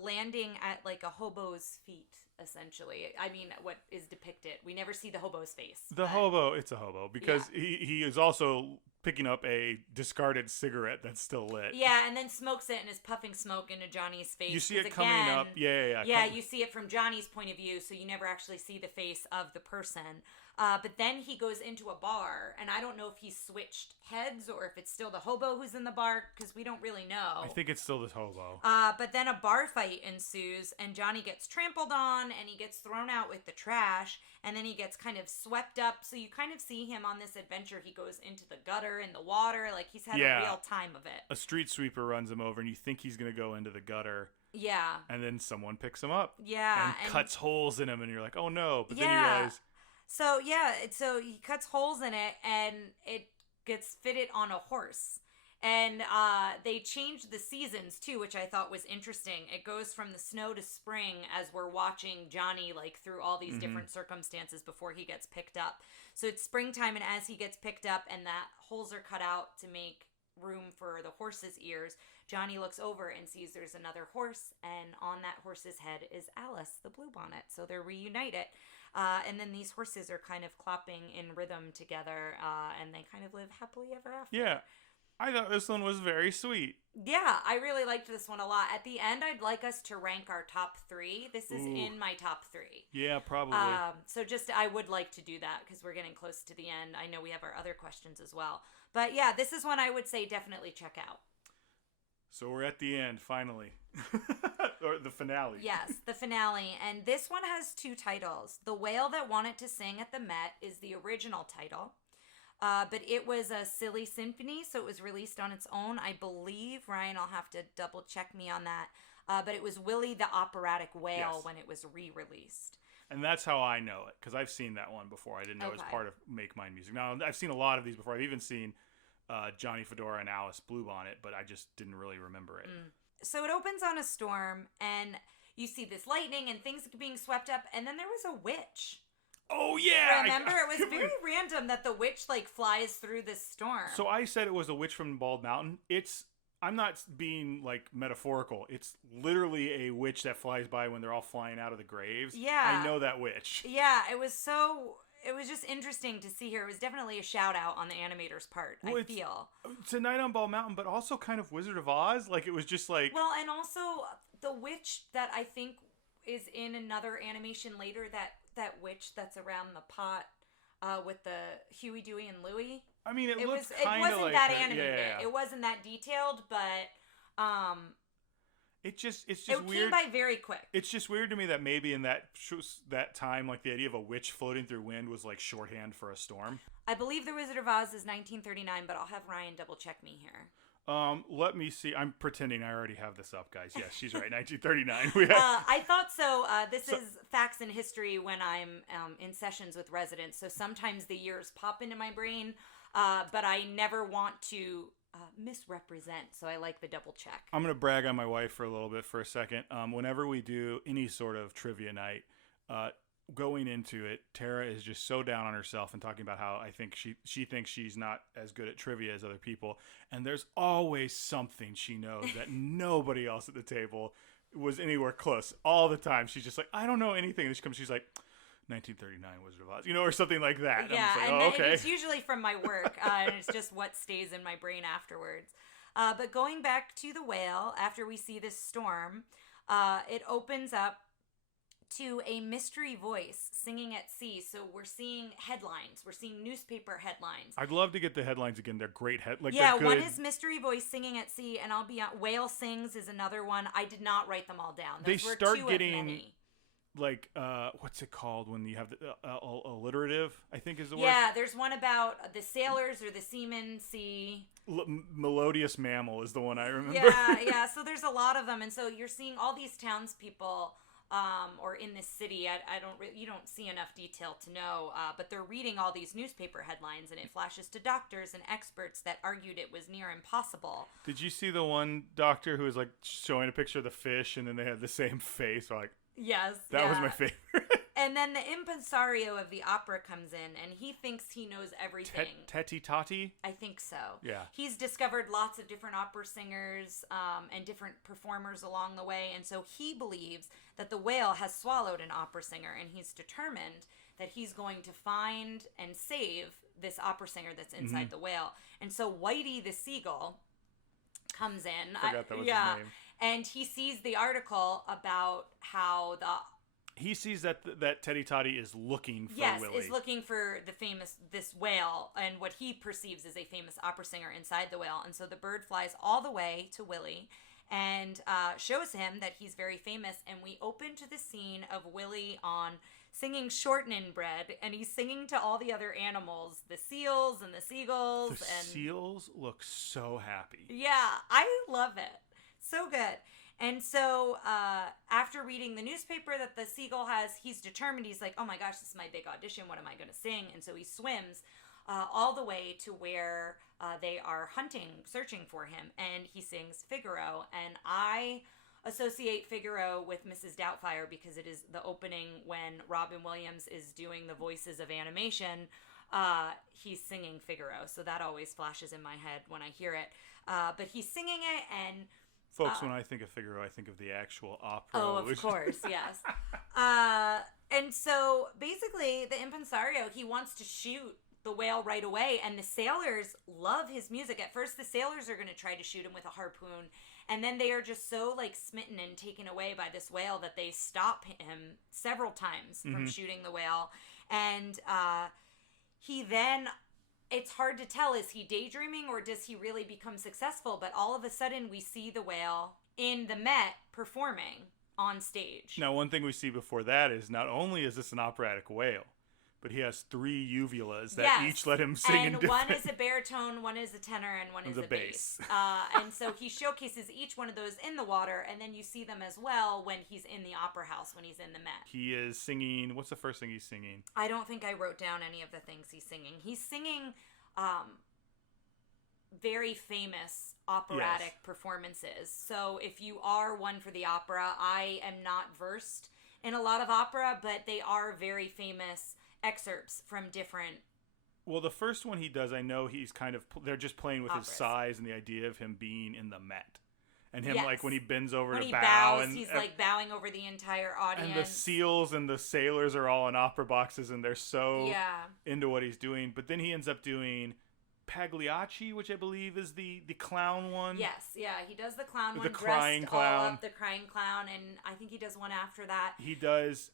landing at like a hobo's feet, essentially. I mean, what is depicted. We never see the hobo's face. Hobo, it's a hobo because he is also picking up a discarded cigarette that's still lit. Yeah, and then smokes it and is puffing smoke into Johnny's face. You see it coming up. Yeah. Yeah, you see it from Johnny's point of view, so you never actually see the face of the person. But then he goes into a bar, and I don't know if he's switched heads or if it's still the hobo who's in the bar, because we don't really know. I think it's still this hobo. But then a bar fight ensues, and Johnny gets trampled on, and he gets thrown out with the trash, and then he gets kind of swept up. So you kind of see him on this adventure. He goes into the gutter, in the water, like he's had a real time of it. A street sweeper runs him over, and you think he's going to go into the gutter. Yeah. And then someone picks him up. Yeah. And cuts holes in him, and you're like, oh no. But then you realize... So he cuts holes in it, and it gets fitted on a horse. And they changed the seasons, too, which I thought was interesting. It goes from the snow to spring as we're watching Johnny, like, through all these different circumstances before he gets picked up. So it's springtime, and as he gets picked up and that holes are cut out to make room for the horse's ears, Johnny looks over and sees there's another horse, and on that horse's head is Alice, the bluebonnet. So they're reunited. And then these horses are kind of clopping in rhythm together, and they kind of live happily ever after. Yeah. I thought this one was very sweet. Yeah, I really liked this one a lot. At the end, I'd like us to rank our top 3. This is in my top 3. Yeah, probably. So I would like to do that because we're getting close to the end. I know we have our other questions as well. But yeah, this is one I would say definitely check out. So we're at the end, finally. Or the finale. Yes, the finale. And this one has 2 titles. The Whale That Wanted to Sing at the Met is the original title. But it was a silly symphony, so it was released on its own. I believe, Ryan, I'll have to double check me on that. But it was Willie the Operatic Whale when it was re-released. And that's how I know it, because I've seen that one before. I didn't know it was part of Make Mine Music. Now, I've seen a lot of these before. I've even seen Johnny Fedora and Alice Bluebonnet, but I just didn't really remember it. So it opens on a storm, and you see this lightning and things being swept up, and then there was a witch. Oh, yeah! Remember? It was very random that the witch, like, flies through this storm. So I said it was a witch from Bald Mountain. I'm not being, like, metaphorical. It's literally a witch that flies by when they're all flying out of the graves. Yeah. I know that witch. Yeah, it was just interesting to see her. It was definitely a shout out on the animator's part, I feel. It's a Night on Bald Mountain, but also kind of Wizard of Oz. Like, it was just like... Well, and also the witch that I think is in another animation later, that witch that's around the pot with the Huey, Dewey, and Louie. I mean, it wasn't that animated. Yeah. It wasn't that detailed, but it's just It weird. came by very quick. It's just weird to me that maybe in that time, like the idea of a witch floating through wind was like shorthand for a storm. I believe The Wizard of Oz is 1939, but I'll have Ryan double check me here. Let me see. I'm pretending I already have this up, guys. Yes, she's right. 1939. I thought so. This is facts and history when I'm in sessions with residents. So sometimes the years pop into my brain, but I never want to misrepresent. So I like the double check. I'm going to brag on my wife for a little bit for a second. Whenever we do any sort of trivia night, going into it, Tara is just so down on herself and talking about how I think she thinks she's not as good at trivia as other people. And there's always something she knows that nobody else at the table was anywhere close. All the time. She's just like, I don't know anything. And she's like, 1939 Wizard of Oz, or something like that. And Yeah, I'm just like, okay. It's usually from my work, and it's just what stays in my brain afterwards. But going back to the whale, after we see this storm, it opens up to a mystery voice singing at sea. So we're seeing headlines. We're seeing newspaper headlines. I'd love to get the headlines again. They're great. Yeah, one is mystery voice singing at sea, and I'll be on whale sings is another one. I did not write them all down. Those They were start two getting of many. like what's it called when you have the alliterative, I think is the word. Yeah, there's one about the sailors or the seamen see. Melodious mammal is the one I remember. Yeah. So there's a lot of them, and so you're seeing all these townspeople, or in this city. You don't see enough detail to know, but they're reading all these newspaper headlines, and it flashes to doctors and experts that argued it was near impossible. Did you see the one doctor who was like showing a picture of the fish, and then they had the same face? Like, yes, that was my favorite. And then the impresario of the opera comes in, and he thinks he knows everything. Teti Tati? I think so. Yeah. He's discovered lots of different opera singers and different performers along the way, and so he believes that the whale has swallowed an opera singer, and he's determined that he's going to find and save this opera singer that's inside the whale. And so Whitey the seagull comes in. I forgot that was his name. And he sees the article about how he sees that Teddy Toddy is looking for Willie. Is looking for this whale, and what he perceives as a famous opera singer inside the whale. And so the bird flies all the way to Willie and shows him that he's very famous. And we open to the scene of Willie on singing shortening bread, and he's singing to all the other animals, the seals and the seagulls. The seals look so happy. Yeah, I love it. So good. And so after reading the newspaper that the seagull has, he's determined. He's like, oh my gosh, this is my big audition. What am I going to sing? And so he swims all the way to where they are hunting, searching for him. And he sings Figaro. And I associate Figaro with Mrs. Doubtfire because it is the opening when Robin Williams is doing the voices of animation. He's singing Figaro. So that always flashes in my head when I hear it. But he's singing it, and folks, when I think of Figaro, I think of the actual opera. Oh, of course, yes. And so basically, the impresario, he wants to shoot the whale right away, and the sailors love his music. At first, the sailors are going to try to shoot him with a harpoon, and then they are just so smitten and taken away by this whale that they stop him several times from shooting the whale. And he then... It's hard to tell, is he daydreaming or does he really become successful? But all of a sudden we see the whale in the Met performing on stage. Now, one thing we see before that is not only is this an operatic whale, but he has 3 uvulas that each let him sing in different... And one is a baritone, one is a tenor, and one is a bass. And so he showcases each one of those in the water, and then you see them as well when he's in the opera house, when he's in the Met. He is singing... What's the first thing he's singing? I don't think I wrote down any of the things he's singing. He's singing very famous operatic performances. So if you are one for the opera, I am not versed in a lot of opera, but they are very famous excerpts from different... Well, the first one he does, I know he's kind of... They're just playing with his size and the idea of him being in the Met. And him, when he bends over when to he bow. Bows, he's bowing over the entire audience. And the seals and the sailors are all in opera boxes, and they're so into what he's doing. But then he ends up doing Pagliacci, which I believe is the clown one. Yes, he does the clown one. The crying clown. All up, the crying clown, and I think he does one after that. He does...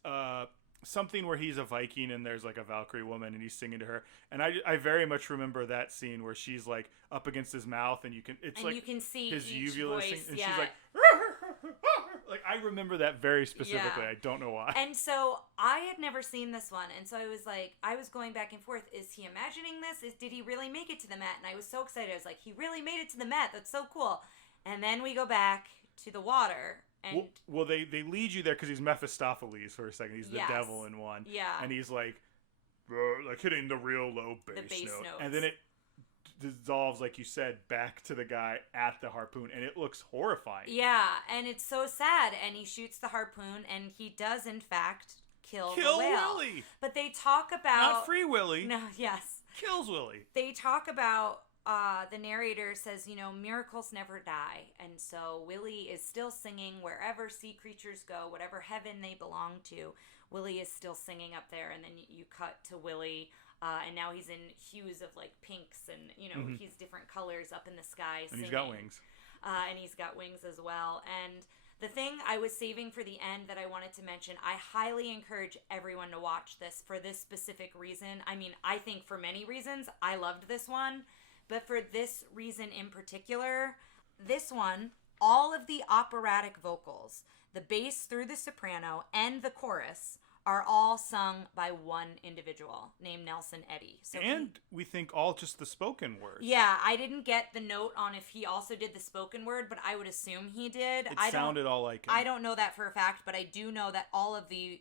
something where he's a Viking and there's a Valkyrie woman and he's singing to her, and I very much remember that scene where she's up against his mouth and you can see his uvula voice, and she's she's Like, I remember that very specifically. Yeah. I don't know why. And so I had never seen this one, and so I was going back and forth. Is he imagining this? Did he really make it to the Met? And I was so excited. I was like, he really made it to the Met. That's so cool. And then we go back to the water, and well, they lead you there because he's Mephistopheles for a second. He's the devil in one. Yeah. And he's like hitting the real low bass note. notes. And then it dissolves, like you said, back to the guy at the harpoon, and it looks horrifying. Yeah, and it's so sad. And he shoots the harpoon, and he does, in fact, kill the whale. Willie! But they talk about... Not Free Willy. No, yes. Kills Willie. They talk about... the narrator says, miracles never die. And so Willie is still singing wherever sea creatures go, whatever heaven they belong to. Willie is still singing up there. And then you cut to Willie, and now he's in hues of like pinks and, he's different colors up in the sky. And singing. he's got wings. And he's got wings as well. And the thing I was saving for the end that I wanted to mention, I highly encourage everyone to watch this for this specific reason. I mean, I think for many reasons, I loved this one. But for this reason in particular, this one, all of the operatic vocals, the bass through the soprano, and the chorus are all sung by one individual named Nelson Eddy. So we think all just the spoken word. Yeah, I didn't get the note on if he also did the spoken word, but I would assume he did. It sounded all like him. I don't know that for a fact, but I do know that all of the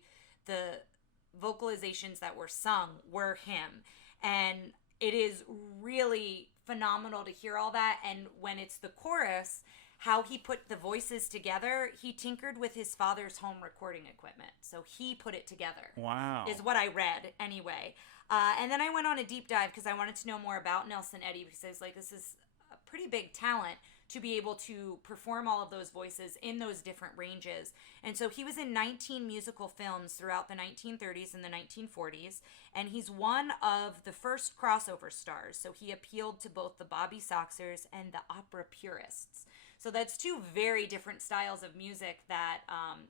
vocalizations that were sung were him. And it is really phenomenal to hear all that. And when it's the chorus, how he put the voices together, he tinkered with his father's home recording equipment. So he put it together. Wow. Is what I read anyway. And then I went on a deep dive because I wanted to know more about Nelson Eddy, because I was like, this is a pretty big talent to be able to perform all of those voices in those different ranges. And so he was in 19 musical films throughout the 1930s and the 1940s, and he's one of the first crossover stars. So he appealed to both the Bobby Soxers and the opera purists. So that's two very different styles of music that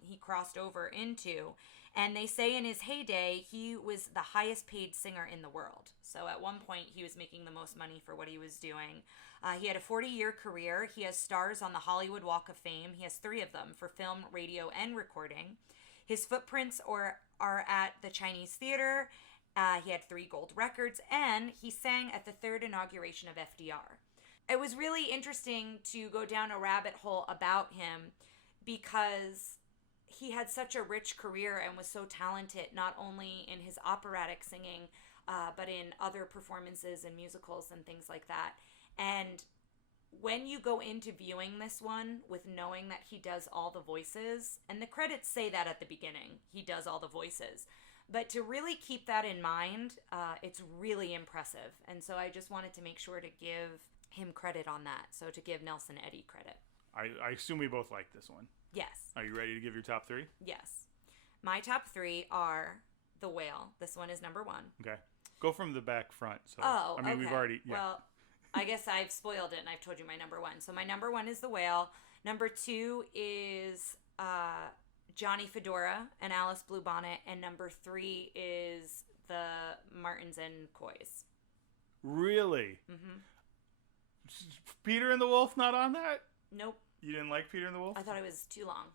he crossed over into. And they say in his heyday, he was the highest paid singer in the world. So at one point, he was making the most money for what he was doing. He had a 40-year career. He has stars on the Hollywood Walk of Fame. He has 3 of them for film, radio, and recording. His footprints are at the Chinese Theater. He had 3 gold records, and he sang at the 3rd inauguration of FDR. It was really interesting to go down a rabbit hole about him because he had such a rich career and was so talented, not only in his operatic singing, but in other performances and musicals and things like that. And when you go into viewing this one with knowing that he does all the voices, and the credits say that at the beginning, he does all the voices, but to really keep that in mind, it's really impressive. And so I just wanted to make sure to give him credit on that. So to give Nelson Eddy credit. I assume we both like this one. Yes. Are you ready to give your top 3? Yes. My top 3 are The Whale. This one is number 1. Okay. Go from the back front. So, okay. We've already... Yeah. Well, I guess I've spoiled it and I've told you my number 1. So my number 1 is The Whale. Number 2 is Johnny Fedora and Alice Bluebonnet. And number 3 is the Martins and Coys. Really? Mm-hmm. Peter and the Wolf not on that? Nope. You didn't like Peter and the Wolf? I thought it was too long.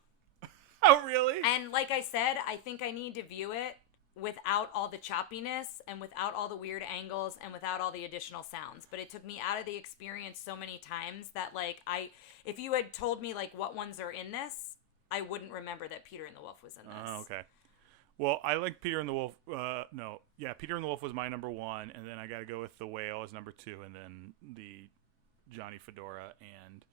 Oh, really? And like I said, I think I need to view it without all the choppiness and without all the weird angles and without all the additional sounds. But it took me out of the experience so many times that if you had told me like what ones are in this, I wouldn't remember that Peter and the Wolf was in this. Oh, okay. Well, I like Peter and the Wolf. Peter and the Wolf was my number 1, and then I got to go with The Whale as number 2, and then the Johnny Fedora and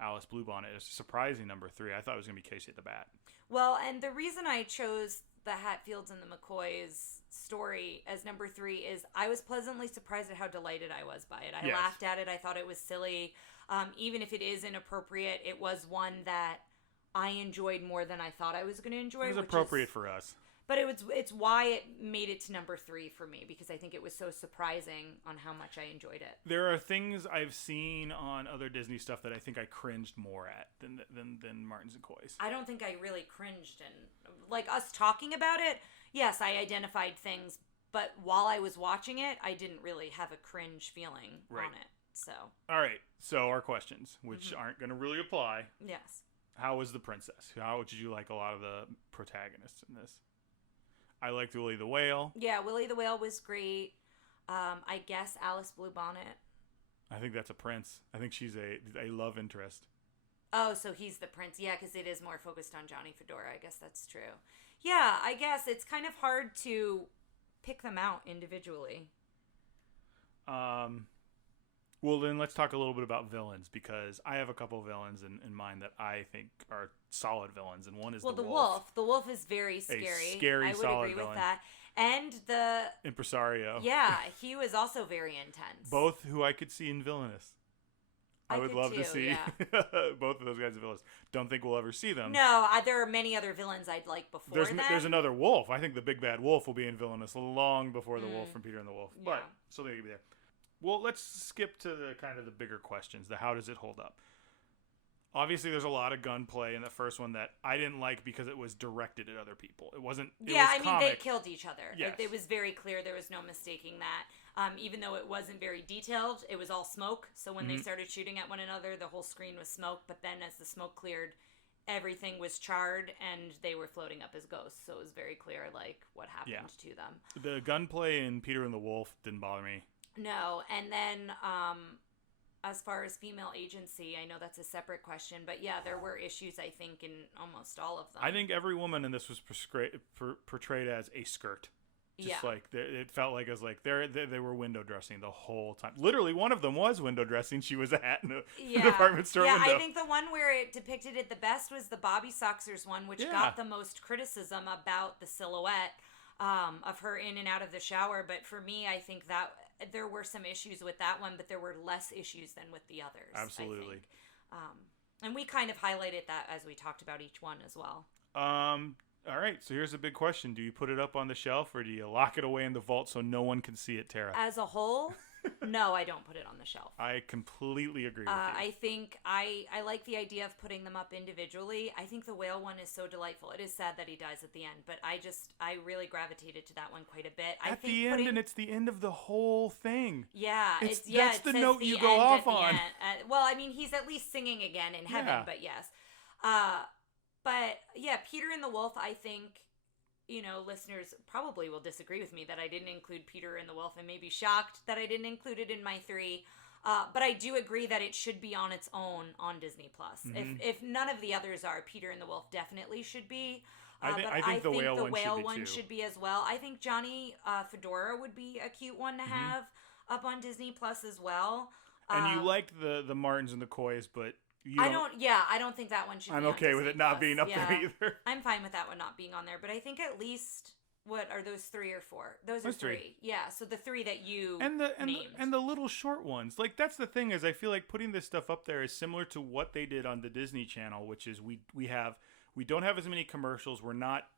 Alice Bluebonnet is a surprising number 3. I thought it was going to be Casey at the Bat. Well, and the reason I chose the Hatfields and the McCoys story as number 3 is I was pleasantly surprised at how delighted I was by it. I laughed at it. I thought it was silly. Even if it is inappropriate, it was one that I enjoyed more than I thought I was going to enjoy. It was appropriate for us. But it's why it made it to number 3 for me, because I think it was so surprising on how much I enjoyed it. There are things I've seen on other Disney stuff that I think I cringed more at than Martins and Coys. I don't think I really cringed, and like us talking about it, yes, I identified things, but while I was watching it, I didn't really have a cringe feeling on it. So. All right. So our questions, which aren't going to really apply. Yes. How was the princess? How did you like a lot of the protagonists in this? I liked Willie the Whale. Yeah, Willie the Whale was great. I guess Alice Bluebonnet. I think that's a prince. I think she's a love interest. Oh, so he's the prince. Yeah, because it is more focused on Johnny Fedora. I guess that's true. Yeah, I guess it's kind of hard to pick them out individually. Well, then let's talk a little bit about villains, because I have a couple of villains in mind that I think are solid villains, and one is the wolf. The wolf is very scary. A scary, I would solid agree villain. with that. And the impresario. Yeah, he was also very intense. Both who I could see in Villainous. I would love to see both of those guys in Villainous. Don't think we'll ever see them. No, there are many other villains I'd like before them. There's another wolf. I think the big bad wolf will be in Villainous long before the wolf from Peter and the Wolf. Yeah. But so they could be there. Well, let's skip to the kind of the bigger questions. How does it hold up? Obviously, there's a lot of gunplay in the first one that I didn't like because it was directed at other people. It wasn't. It was I mean, they killed each other. Yes. It was very clear. There was no mistaking that. Even though it wasn't very detailed, it was all smoke. So when they started shooting at one another, the whole screen was smoke. But then as the smoke cleared, everything was charred and they were floating up as ghosts. So it was very clear, like, what happened to them. The gunplay in Peter and the Wolf didn't bother me. No, and then as far as female agency, I know that's a separate question, but yeah, there were issues, I think, in almost all of them. I think every woman in this was portrayed as a skirt. Just like, it felt like it was like they were window dressing the whole time. Literally, one of them was window dressing. She was a hat in a department store window. Yeah, I think the one where it depicted it the best was the Bobby Soxers one, which got the most criticism about the silhouette of her in and out of the shower. But for me, I think that there were some issues with that one, but there were less issues than with the others. Absolutely. And we kind of highlighted that as we talked about each one as well. All right, so here's a big question. Do you put it up on the shelf or do you lock it away in the vault so no one can see it, Tara? As a whole, no, I don't put it on the shelf. I completely agree with you. I think I like the idea of putting them up individually. I think the whale one is so delightful. It is sad that he dies at the end, but I really gravitated to that one quite a bit. At the end, and it's the end of the whole thing. Yeah, that's the note you go off on. Well, I mean, he's at least singing again in heaven, but yes. But yeah, Peter and the Wolf, I think, listeners probably will disagree with me that I didn't include Peter and the Wolf and may be shocked that I didn't include it in my 3. But I do agree that it should be on its own on Disney+. Mm-hmm. If none of the others are, Peter and the Wolf definitely should be. I think the whale one should be as well. I think Johnny Fedora would be a cute one to have up on Disney+ as well. And you liked the Martins and the Coys, but I don't think that one should be on okay Disney with it not Plus. being up there either. I'm fine with that one not being on there, but I think at least, what are those 3 or 4? Those are 3. Yeah, so the 3 that you named. And the little short ones. Like, that's the thing, is I feel like putting this stuff up there is similar to what they did on the Disney Channel, which is we don't have as many commercials. We're not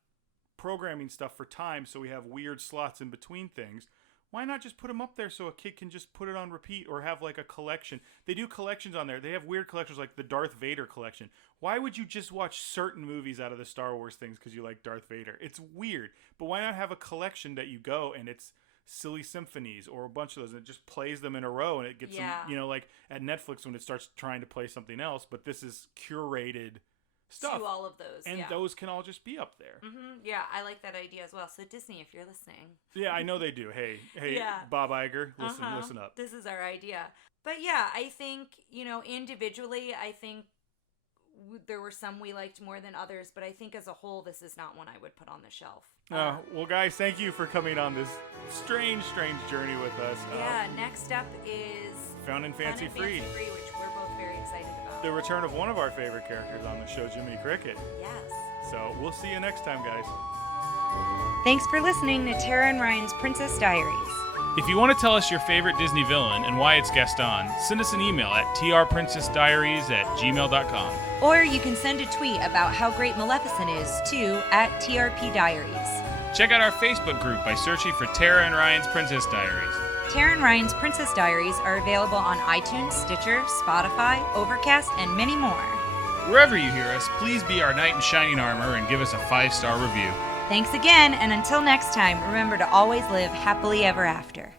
programming stuff for time, so we have weird slots in between things. Why not just put them up there so a kid can just put it on repeat or have like a collection? They do collections on there. They have weird collections like the Darth Vader collection. Why would you just watch certain movies out of the Star Wars things because you like Darth Vader? It's weird. But why not have a collection that you go and it's silly symphonies or a bunch of those and it just plays them in a row and it gets them, like at Netflix when it starts trying to play something else, but this is curated stuff. To all of those, and those can all just be up there. Mm-hmm. Yeah, I like that idea as well. So Disney, if you're listening. Yeah, I know they do. Hey, Bob Iger, listen up. This is our idea. But yeah, I think, individually, I think there were some we liked more than others, but I think as a whole, this is not one I would put on the shelf. Well, guys, thank you for coming on this strange journey with us. Next up is Found and Fancy Free, which we're both very excited about. The return of one of our favorite characters on the show, Jiminy Cricket. Yes. So we'll see you next time, guys. Thanks for listening to Tara and Ryan's Princess Diaries. If you want to tell us your favorite Disney villain and why it's Gaston, send us an email at trprincessdiaries@gmail.com. Or you can send a tweet about how great Maleficent is to @TRPDiaries. Check out our Facebook group by searching for Tara and Ryan's Princess Diaries. Tara and Ryan's Princess Diaries are available on iTunes, Stitcher, Spotify, Overcast, and many more. Wherever you hear us, please be our knight in shining armor and give us a 5-star review. Thanks again, and until next time, remember to always live happily ever after.